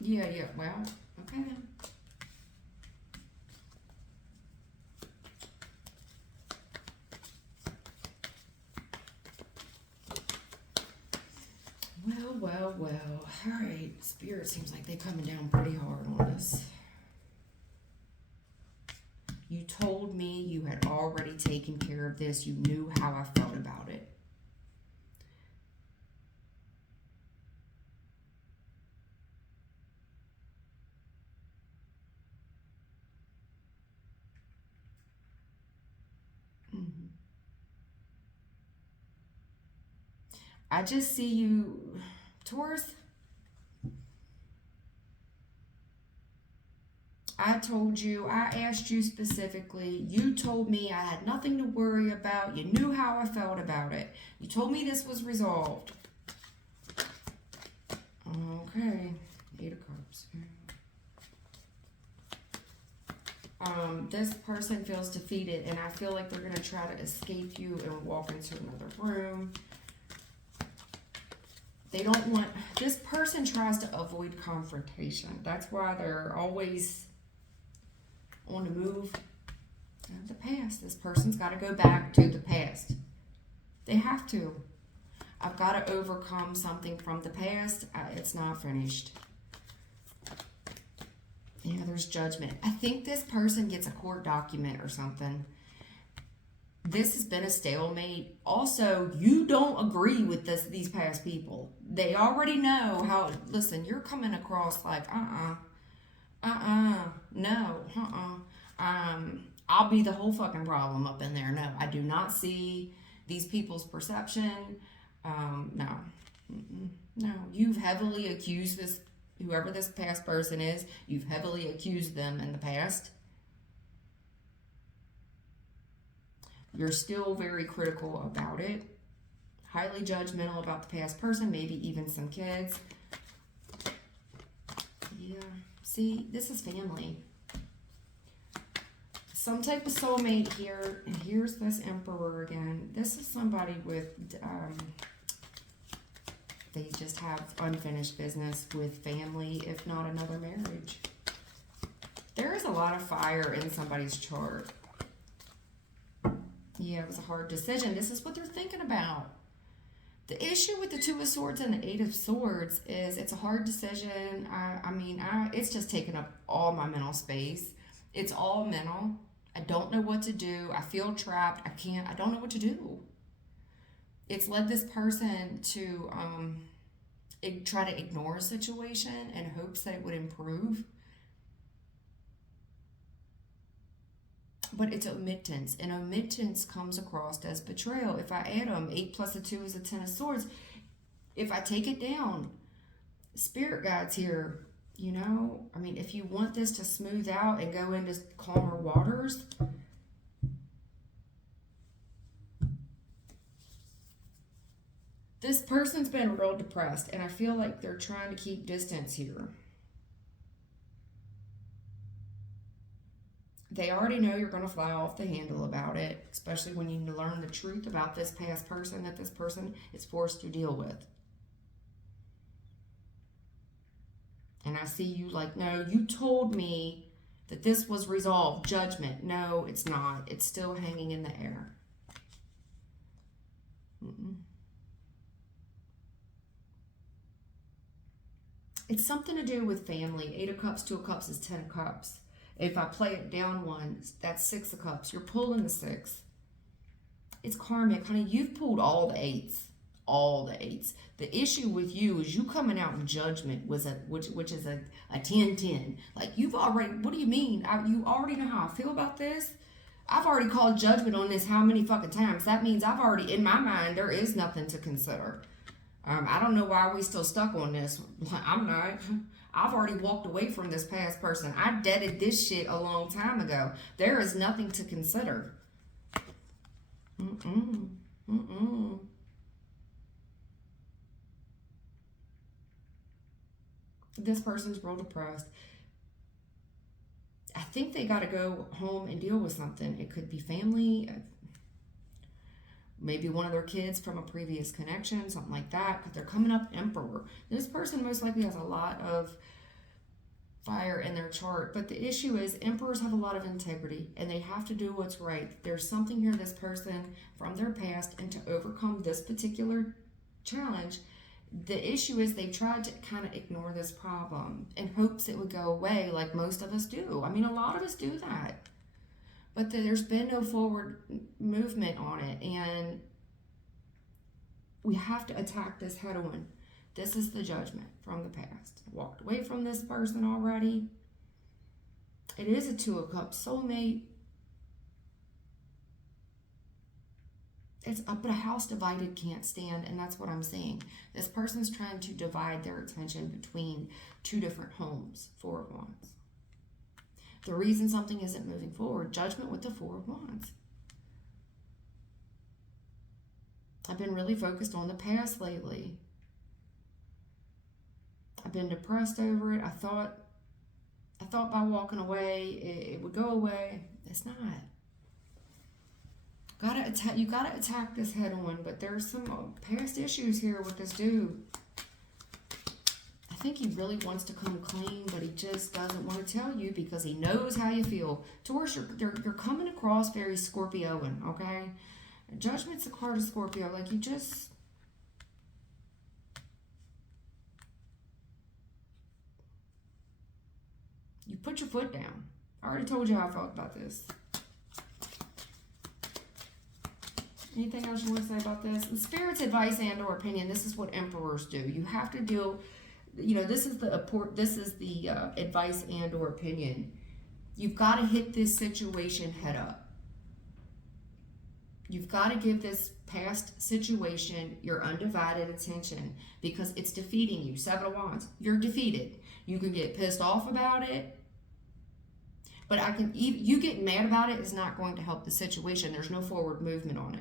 Yeah. Well, okay then. Well. All right. Spirit seems like they're coming down pretty hard on us. You told me you had already taken care of this. You knew how I felt about it. I just see you, Taurus. I told you, I asked you specifically. You told me I had nothing to worry about. You knew how I felt about it. You told me this was resolved. Okay. Eight of Cups. This person feels defeated, and I feel like they're going to try to escape you and walk into another room. They don't want, this person tries to avoid confrontation. That's why they're always on the move. The past. This person's got to go back to the past. They have to. I've got to overcome something from the past. It's not finished. Yeah, there's judgment. I think this person gets a court document or something. This has been a stalemate. Also, you don't agree with these past people. They already know how, listen, you're coming across like, no, I'll be the whole fucking problem up in there. No, I do not see these people's perception. No, you've heavily accused whoever this past person is, you've heavily accused them in the past. You're still very critical about it. Highly judgmental about the past person, maybe even some kids. Yeah, see, this is family. Some type of soulmate here. And here's this Emperor again. This is somebody with, they just have unfinished business with family, if not another marriage. There is a lot of fire in somebody's chart. Yeah, it was a hard decision. This is what they're thinking about. The issue with the Two of Swords and the Eight of Swords is it's a hard decision. It's just taking up all my mental space. It's all mental. I don't know what to do. I feel trapped. I don't know what to do. It's led this person to try to ignore a situation in hopes that it would improve. But it's omittance, and omittance comes across as betrayal. If I add them, 8 plus a 2 is a 10 of Swords. If I take it down, Spirit guides here, if you want this to smooth out and go into calmer waters, this person's been real depressed, and I feel like they're trying to keep distance here. They already know you're going to fly off the handle about it, especially when you learn the truth about this past person that this person is forced to deal with. And I see you like, no, you told me that this was resolved. Judgment. No, it's not. It's still hanging in the air. It's something to do with family. 8 of Cups, 2 of Cups is 10 of Cups. If I play it down one, that's 6 of Cups. You're pulling the 6. It's karmic, honey. You've pulled all the 8s. All the 8s. The issue with you is you coming out in judgment which is a 10-10. Like you've already, what do you mean? You already know how I feel about this? I've already called judgment on this how many fucking times? That means I've already, in my mind, there is nothing to consider. I don't know why we still stuck on this. I'm not. I've already walked away from this past person. I deaded this shit a long time ago. There is nothing to consider. Mm-mm. Mm-mm. This person's real depressed. I think they got to go home and deal with something. It could be family, maybe one of their kids from a previous connection, something like that, because they're coming up Emperor. This person most likely has a lot of fire in their chart, but the issue is Emperors have a lot of integrity and they have to do what's right. There's something here, this person from their past, and to overcome this particular challenge, the issue is they tried to kind of ignore this problem in hopes it would go away, like most of us do. I mean, a lot of us do that. But there's been no forward movement on it, and we have to attack this head on. This is the Judgment from the past. Walked away from this person already. It is a Two of Cups, soulmate. But a house divided can't stand, and that's what I'm saying. This person's trying to divide their attention between two different homes. Four of Wands. The reason something isn't moving forward, Judgment with the Four of Wands. I've been really focused on the past lately. I've been depressed over it. I thought by walking away it would go away. It's not. You gotta attack this head on, but there's some past issues here with this dude. I think he really wants to come clean, but he just doesn't want to tell you because he knows how you feel. Taurus, you're coming across very Scorpioan, okay? Judgment's a card of Scorpio. Like, you put your foot down. I already told you how I felt about this. Anything else you want to say about this? The Spirit's advice and or opinion, this is what Emperors do. You have to deal, this is the advice and or opinion. You've got to hit this situation head up. You've got to give this past situation your undivided attention because it's defeating you. Seven of Wands. You're defeated. You can get pissed off about it, but you getting mad about it is not going to help the situation. There's no forward movement on it.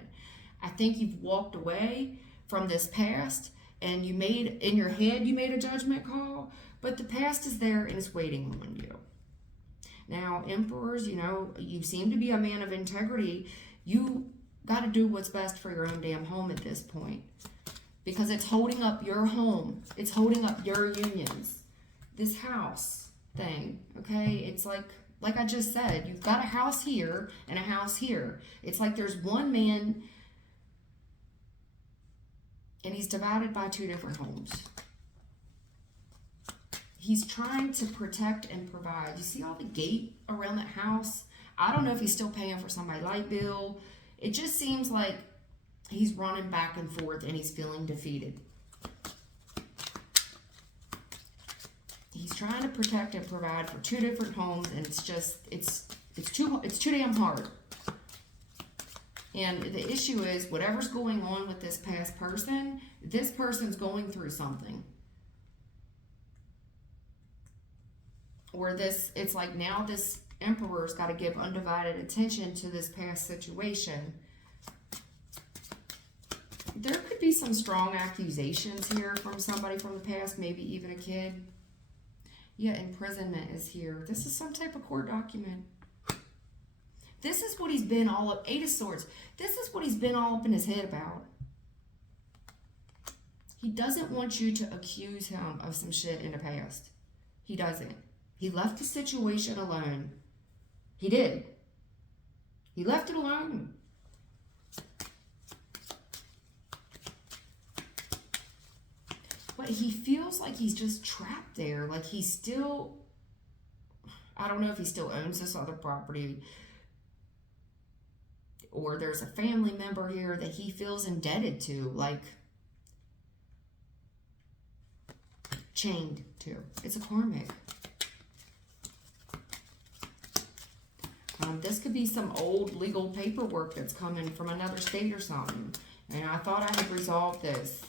I think you've walked away from this past and in your head, you made a judgment call, but the past is there and it's waiting on you. Now, Emperors, you seem to be a man of integrity. You got to do what's best for your own damn home at this point because it's holding up your home. It's holding up your unions. This house thing, okay? It's like I just said, you've got a house here and a house here. It's like there's one man and he's divided by two different homes. He's trying to protect and provide. You see all the gate around that house? I don't know if he's still paying for somebody's light bill. It just seems like he's running back and forth and he's feeling defeated. He's trying to protect and provide for two different homes, and it's too damn hard. And the issue is, whatever's going on with this past person, this person's going through something. Or it's like now this Emperor's got to give undivided attention to this past situation. There could be some strong accusations here from somebody from the past, maybe even a kid. Yeah, imprisonment is here. This is some type of court document. This is what he's been all up, Eight of Swords. This is what he's been all up in his head about. He doesn't want you to accuse him of some shit in the past. He doesn't. He left the situation alone. He did. He left it alone. But he feels like he's just trapped there. Like he's still, I don't know if he still owns this other property, or there's a family member here that he feels indebted to, like chained to. It's a karmic. This could be some old legal paperwork that's coming from another state or something. And I thought I had resolved this.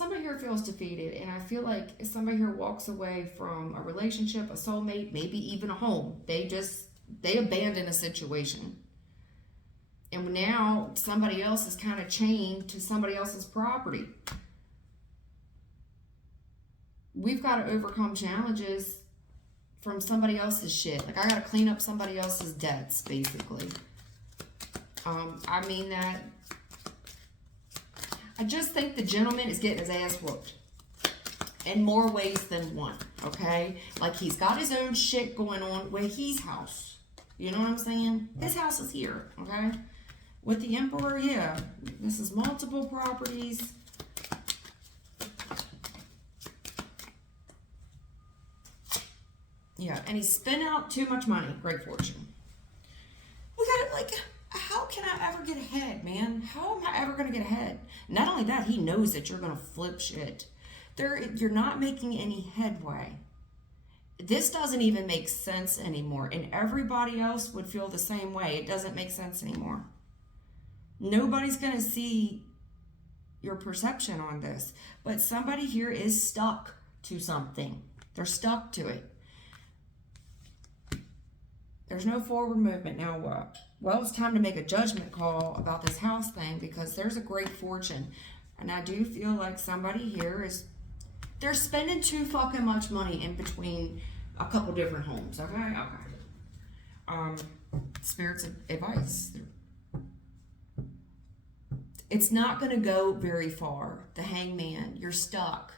somebody here feels defeated, and I feel like if somebody here walks away from a relationship, a soulmate, maybe even a home, they abandon a situation. And now somebody else is kind of chained to somebody else's property. We've got to overcome challenges from somebody else's shit. Like, I got to clean up somebody else's debts, basically. I mean that. I just think the gentleman is getting his ass whooped in more ways than one, okay? Like, he's got his own shit going on with his house. You know what I'm saying? His house is here, okay? With the Emperor, yeah. This is multiple properties. Yeah, and he's spent out too much money. Great fortune. We got it, like, how can I ever get ahead, man? How am I ever going to get ahead? Not only that, he knows that you're going to flip shit. You're not making any headway. This doesn't even make sense anymore. And everybody else would feel the same way. It doesn't make sense anymore. Nobody's going to see your perception on this. But somebody here is stuck to something. They're stuck to it. There's no forward movement. Now what? Well, it's time to make a judgment call about this house thing, because there's a great fortune. And I do feel like somebody here they're spending too fucking much money in between a couple different homes, okay? Okay. Spirit's advice. It's not going to go very far. The Hangman, you're stuck.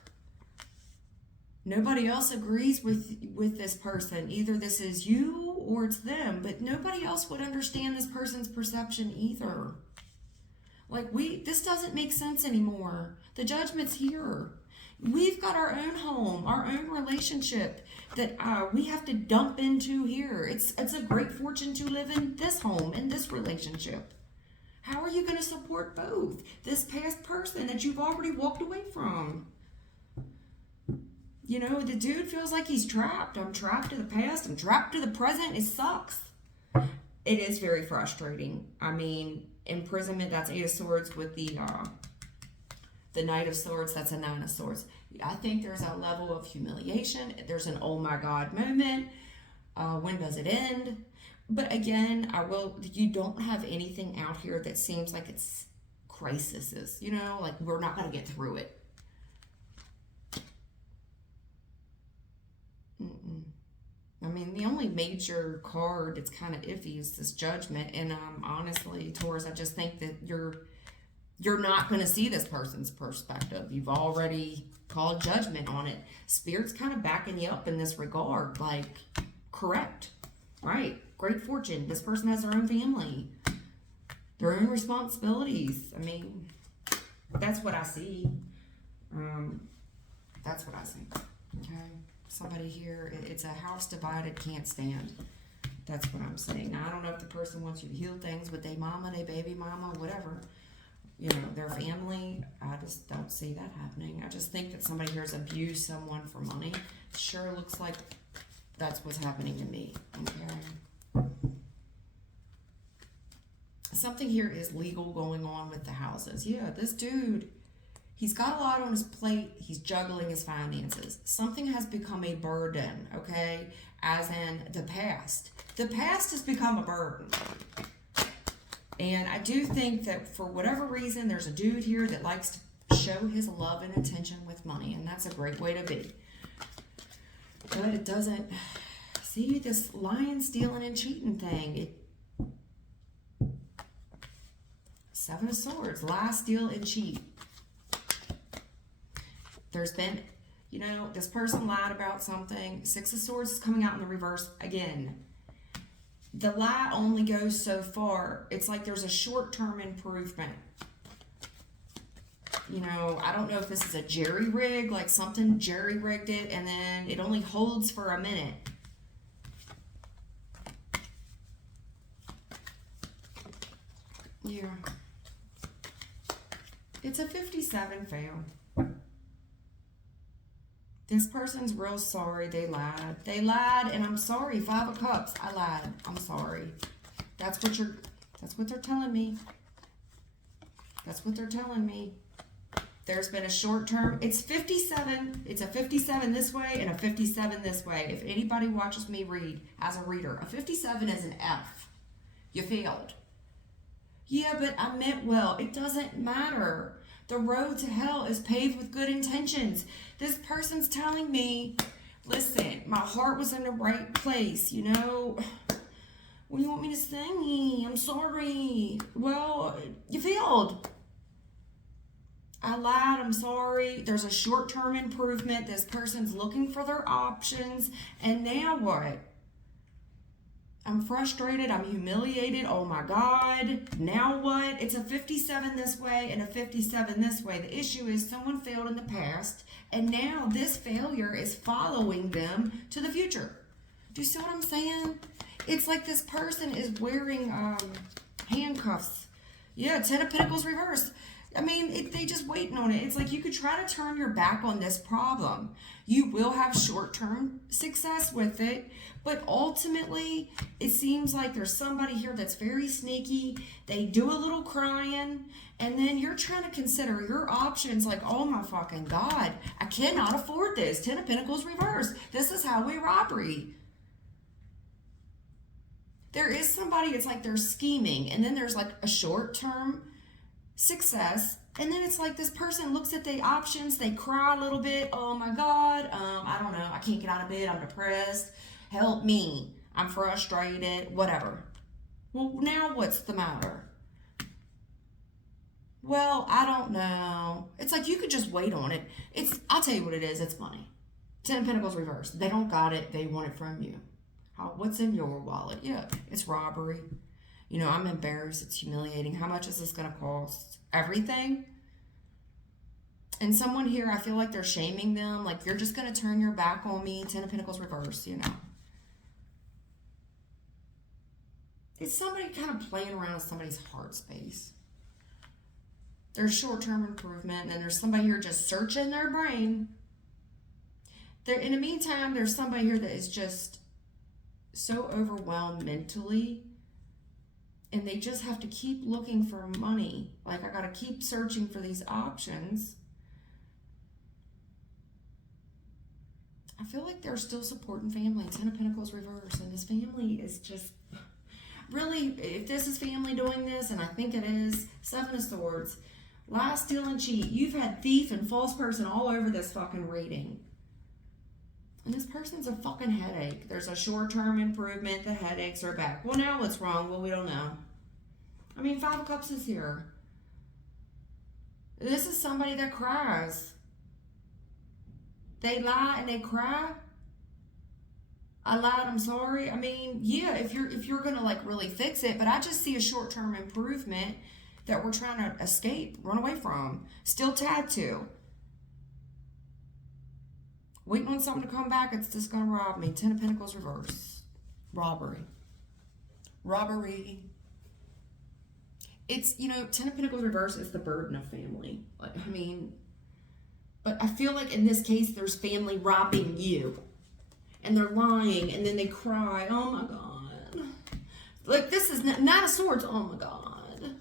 Nobody else agrees with this person. Either this is you or it's them, but nobody else would understand this person's perception either. Like, this doesn't make sense anymore. The judgment's here. We've got our own home, our own relationship that we have to dump into here. It's a great fortune to live in this home, in this relationship. How are you going to support both? This past person that you've already walked away from. You know, the dude feels like he's trapped. I'm trapped to the past. I'm trapped to the present. It sucks. It is very frustrating. I mean, imprisonment, that's 8 of Swords with the Knight of Swords, that's a 9 of Swords. I think there's a level of humiliation. There's an oh my God moment. When does it end? But again, you don't have anything out here that seems like it's crises. You know, like we're not going to get through it. I mean, the only major card that's kind of iffy is this Judgment. And honestly, Taurus, I just think that you're not going to see this person's perspective. You've already called judgment on it. Spirit's kind of backing you up in this regard. Like, correct. Right. Great fortune. This person has their own family. Their own responsibilities. I mean, that's what I see. That's what I see. Okay. Somebody here, it's a house divided, can't stand. That's what I'm saying. Now, I don't know if the person wants you to heal things with their mama, their baby mama, whatever. You know, their family. I just don't see that happening. I just think that somebody here has abused someone for money. Sure looks like that's what's happening to me. Okay. Something here is legal going on with the houses. Yeah, this dude, he's got a lot on his plate. He's juggling his finances. Something has become a burden, okay? As in the past. The past has become a burden. And I do think that for whatever reason, there's a dude here that likes to show his love and attention with money. And that's a great way to be. But it doesn't... See, this lying, stealing, and cheating thing. 7 of Swords. Lie, steal, and cheat. There's been, you know, this person lied about something. 6 of Swords is coming out in the reverse again. The lie only goes so far. It's like there's a short-term improvement. You know, I don't know if this is a jerry-rig, like something jerry-rigged it, and then it only holds for a minute. Yeah. It's a 57 fail. This person's real sorry they lied. They lied, and I'm sorry. 5 of Cups. I lied. I'm sorry. That's what they're telling me. That's what they're telling me. There's been a short term. It's 57. It's a 57 this way and a 57 this way. If anybody watches me read as a reader, a 57 is an F. You failed. Yeah, but I meant well. It doesn't matter. The road to hell is paved with good intentions. This person's telling me, listen, my heart was in the right place, you know. What do you want me to say? I'm sorry. Well, you failed. I lied. I'm sorry. There's a short-term improvement. This person's looking for their options. And now what? I'm frustrated. I'm humiliated. Oh my God. Now what? It's a 57 this way and a 57 this way. The issue is someone failed in the past, and now this failure is following them to the future. Do you see what I'm saying? It's like this person is wearing handcuffs. Yeah, 10 of Pentacles reversed. I mean, they just waiting on it. It's like you could try to turn your back on this problem. You will have short-term success with it, but ultimately, it seems like there's somebody here that's very sneaky. They do a little crying, and then you're trying to consider your options like, oh my fucking God, I cannot afford this. 10 of Pentacles reversed. This is highway robbery. There is somebody, it's like they're scheming, and then there's like a short-term success, and then it's like this person looks at the options, they cry a little bit, oh my God, I don't know, I can't get out of bed, I'm depressed, help me, I'm frustrated, whatever. Well, now what's the matter? Well, I don't know. It's like you could just wait on it. I'll tell you what it is, it's money. 10 of Pentacles reversed. They don't got it, they want it from you. What's in your wallet? Yeah, it's robbery. You know, I'm embarrassed. It's humiliating. How much is this going to cost? Everything. And someone here, I feel like they're shaming them. Like, you're just going to turn your back on me. 10 of Pentacles reverse, you know. It's somebody kind of playing around with somebody's heart space. There's short-term improvement. And then there's somebody here just searching their brain. In the meantime, there's somebody here that is just so overwhelmed mentally, and they just have to keep looking for money. Like, I gotta keep searching for these options. I feel like they're still supporting family. 10 of Pentacles reverse, and this family is just really, if this is family doing this, and I think it is, 7 of Swords, lie, steal, and cheat. You've had thief and false person all over this fucking reading. And this person's a fucking headache. There's a short-term improvement. The headaches are back. Well, now what's wrong? Well, we don't know. I mean, 5 of Cups is here. This is somebody that cries. They lie and they cry. I lied, I'm sorry. I mean, yeah, if you're gonna like really fix it, but I just see a short-term improvement that we're trying to escape, run away from. Still tied to. Waiting on something to come back, it's just going to rob me. 10 of Pentacles reverse. Robbery. Robbery. It's, you know, 10 of Pentacles reverse is the burden of family. Like, I mean, but I feel like in this case, there's family robbing you. And they're lying, and then they cry, oh my God. Like, this is not a Swords, oh my God.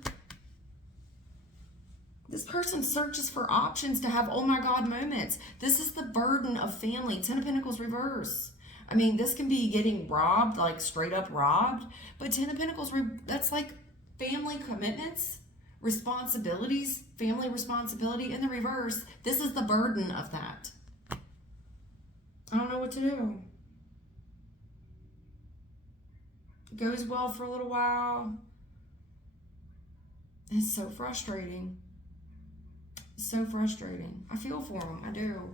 This person searches for options to have oh my God moments. This is the burden of family. 10 of Pentacles reverse. I mean, this can be getting robbed, like straight up robbed. But 10 of Pentacles, that's like family commitments, responsibilities, family responsibility in the reverse. This is the burden of that. I don't know what to do. It goes well for a little while. It's so frustrating. So frustrating. I feel for them. I do.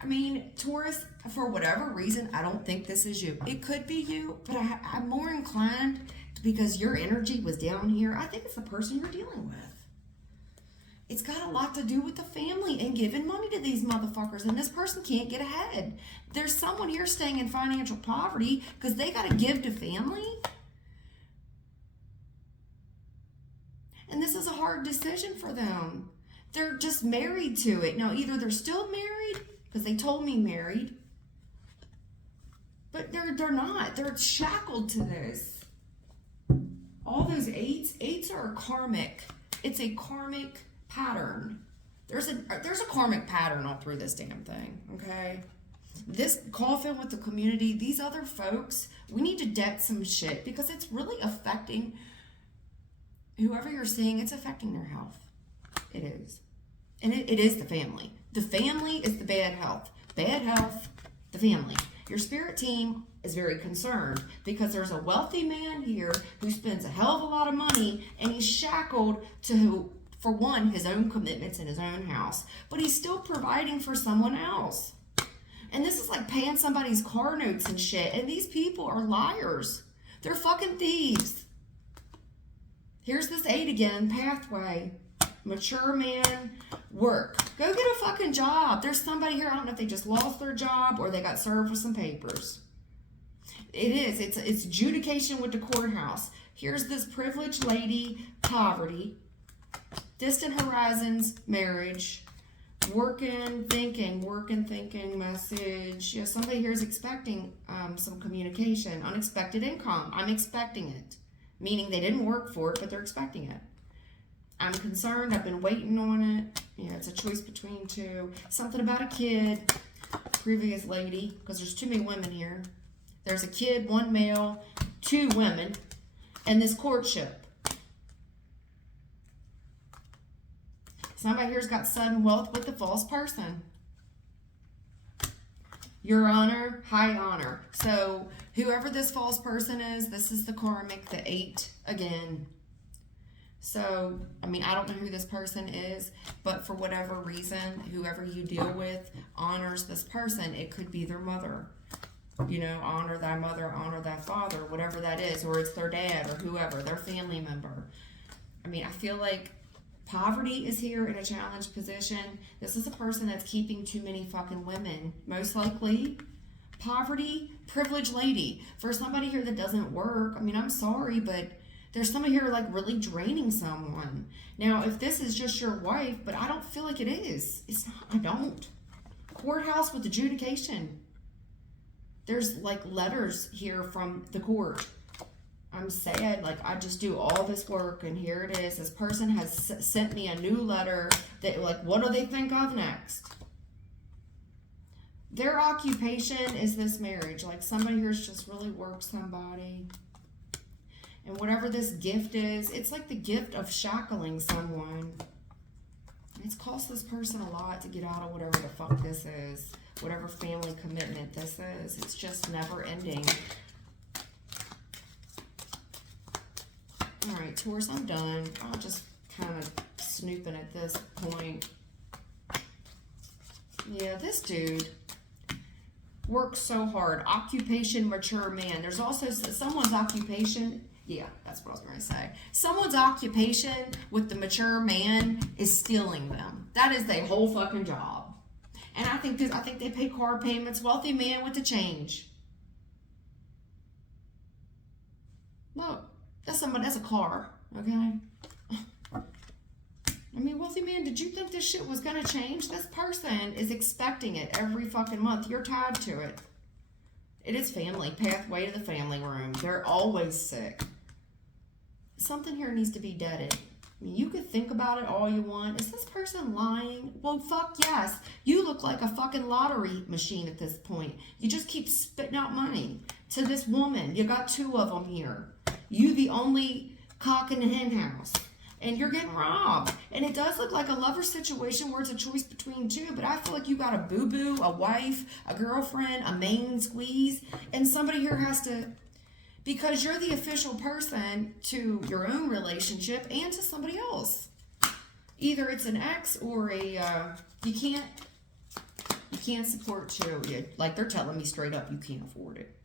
I mean, Taurus, for whatever reason, I don't think this is you. It could be you, but I'm more inclined to, because your energy was down here, I think it's the person you're dealing with. It's got a lot to do with the family and giving money to these motherfuckers, and this person can't get ahead. There's someone here staying in financial poverty because they got to give to family. And this is a hard decision for them. They're just married to it. Now, either they're still married, because they told me married, but they're not. They're shackled to this. All those eights are karmic. It's a karmic pattern. There's a karmic pattern all through this damn thing, okay? This coffin with the community, these other folks, we need to debt some shit because it's really affecting whoever you're seeing. It's affecting their health. It is. And it is the family. The family is the bad health. Bad health, the family. Your spirit team is very concerned because there's a wealthy man here who spends a hell of a lot of money and he's shackled to, for one, his own commitments in his own house, but he's still providing for someone else. And this is like paying somebody's car notes and shit. And these people are liars. They're fucking thieves. Here's this 8 again, pathway. Mature man, work. Go get a fucking job. There's somebody here, I don't know if they just lost their job or they got served with some papers. It is. It's adjudication with the courthouse. Here's this privileged lady, poverty. Distant horizons, marriage. Working, thinking, message. Yeah, somebody here is expecting some communication. Unexpected income. I'm expecting it. Meaning they didn't work for it, but they're expecting it. I'm concerned. I've been waiting on it. Yeah, it's a choice between two. Something about a kid. Previous lady, because there's too many women here. There's a kid, 1 male, 2 women, and this courtship. Somebody here's got sudden wealth with the false person. Your honor, high honor. So whoever this false person is, this is the karmic, the 8 again. So, I mean, I don't know who this person is, but for whatever reason, whoever you deal with honors this person. It could be their mother. You know, honor thy mother, honor thy father, whatever that is. Or it's their dad or whoever, their family member. I mean, I feel like poverty is here in a challenged position. This is a person that's keeping too many fucking women. Most likely, poverty, privileged lady. For somebody here that doesn't work, I mean, I'm sorry, but there's somebody here like really draining someone. Now, if this is just your wife, but I don't feel like it is. It's not, I don't. Courthouse with adjudication. There's like letters here from the court. I'm sad, like I just do all this work and here it is. This person has sent me a new letter that like, what do they think of next? Their occupation is this marriage. Like somebody here's just really worked somebody. And whatever this gift is, it's like the gift of shackling someone. It's cost this person a lot to get out of whatever the fuck this is. Whatever family commitment this is. It's just never ending. Alright, Taurus, I'm done. I'm just kind of snooping at this point. Yeah, this dude works so hard. Occupation, mature man. There's also someone's occupation. Yeah, that's what I was going to say. Someone's occupation with the mature man is stealing them. That is their whole fucking job. And I think they pay car payments. Wealthy man with the change. Look, that's a car, okay? I mean, wealthy man, did you think this shit was going to change? This person is expecting it every fucking month. You're tied to it. It is family. Pathway to the family room. They're always sick. Something here needs to be deaded. I mean, you could think about it all you want. Is this person lying? Well, fuck yes. You look like a fucking lottery machine at this point. You just keep spitting out money to this woman. You got 2 of them here. You the only cock in the hen house. And you're getting robbed. And it does look like a lover situation where it's a choice between 2, but I feel like you got a boo-boo, a wife, a girlfriend, a main squeeze, and somebody here has to, because you're the official person to your own relationship and to somebody else. Either it's an ex or a, you can't support 2. Like they're telling me straight up, you can't afford it.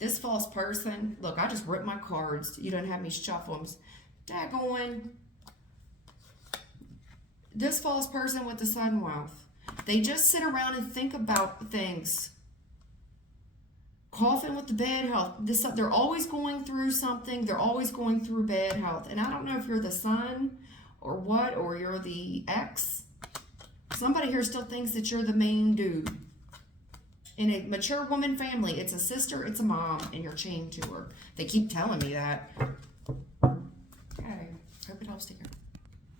This false person, look, I just ripped my cards. You don't have me shuffle them. Daggone. This false person with the sun wealth. They just sit around and think about things. Coffin with the bad health. They're always going through something. They're always going through bad health. And I don't know if you're the son or what, or you're the ex. Somebody here still thinks that you're the main dude. In a mature woman family, it's a sister, it's a mom, and you're chained to her. They keep telling me that. Okay. Hope it helps. Take care.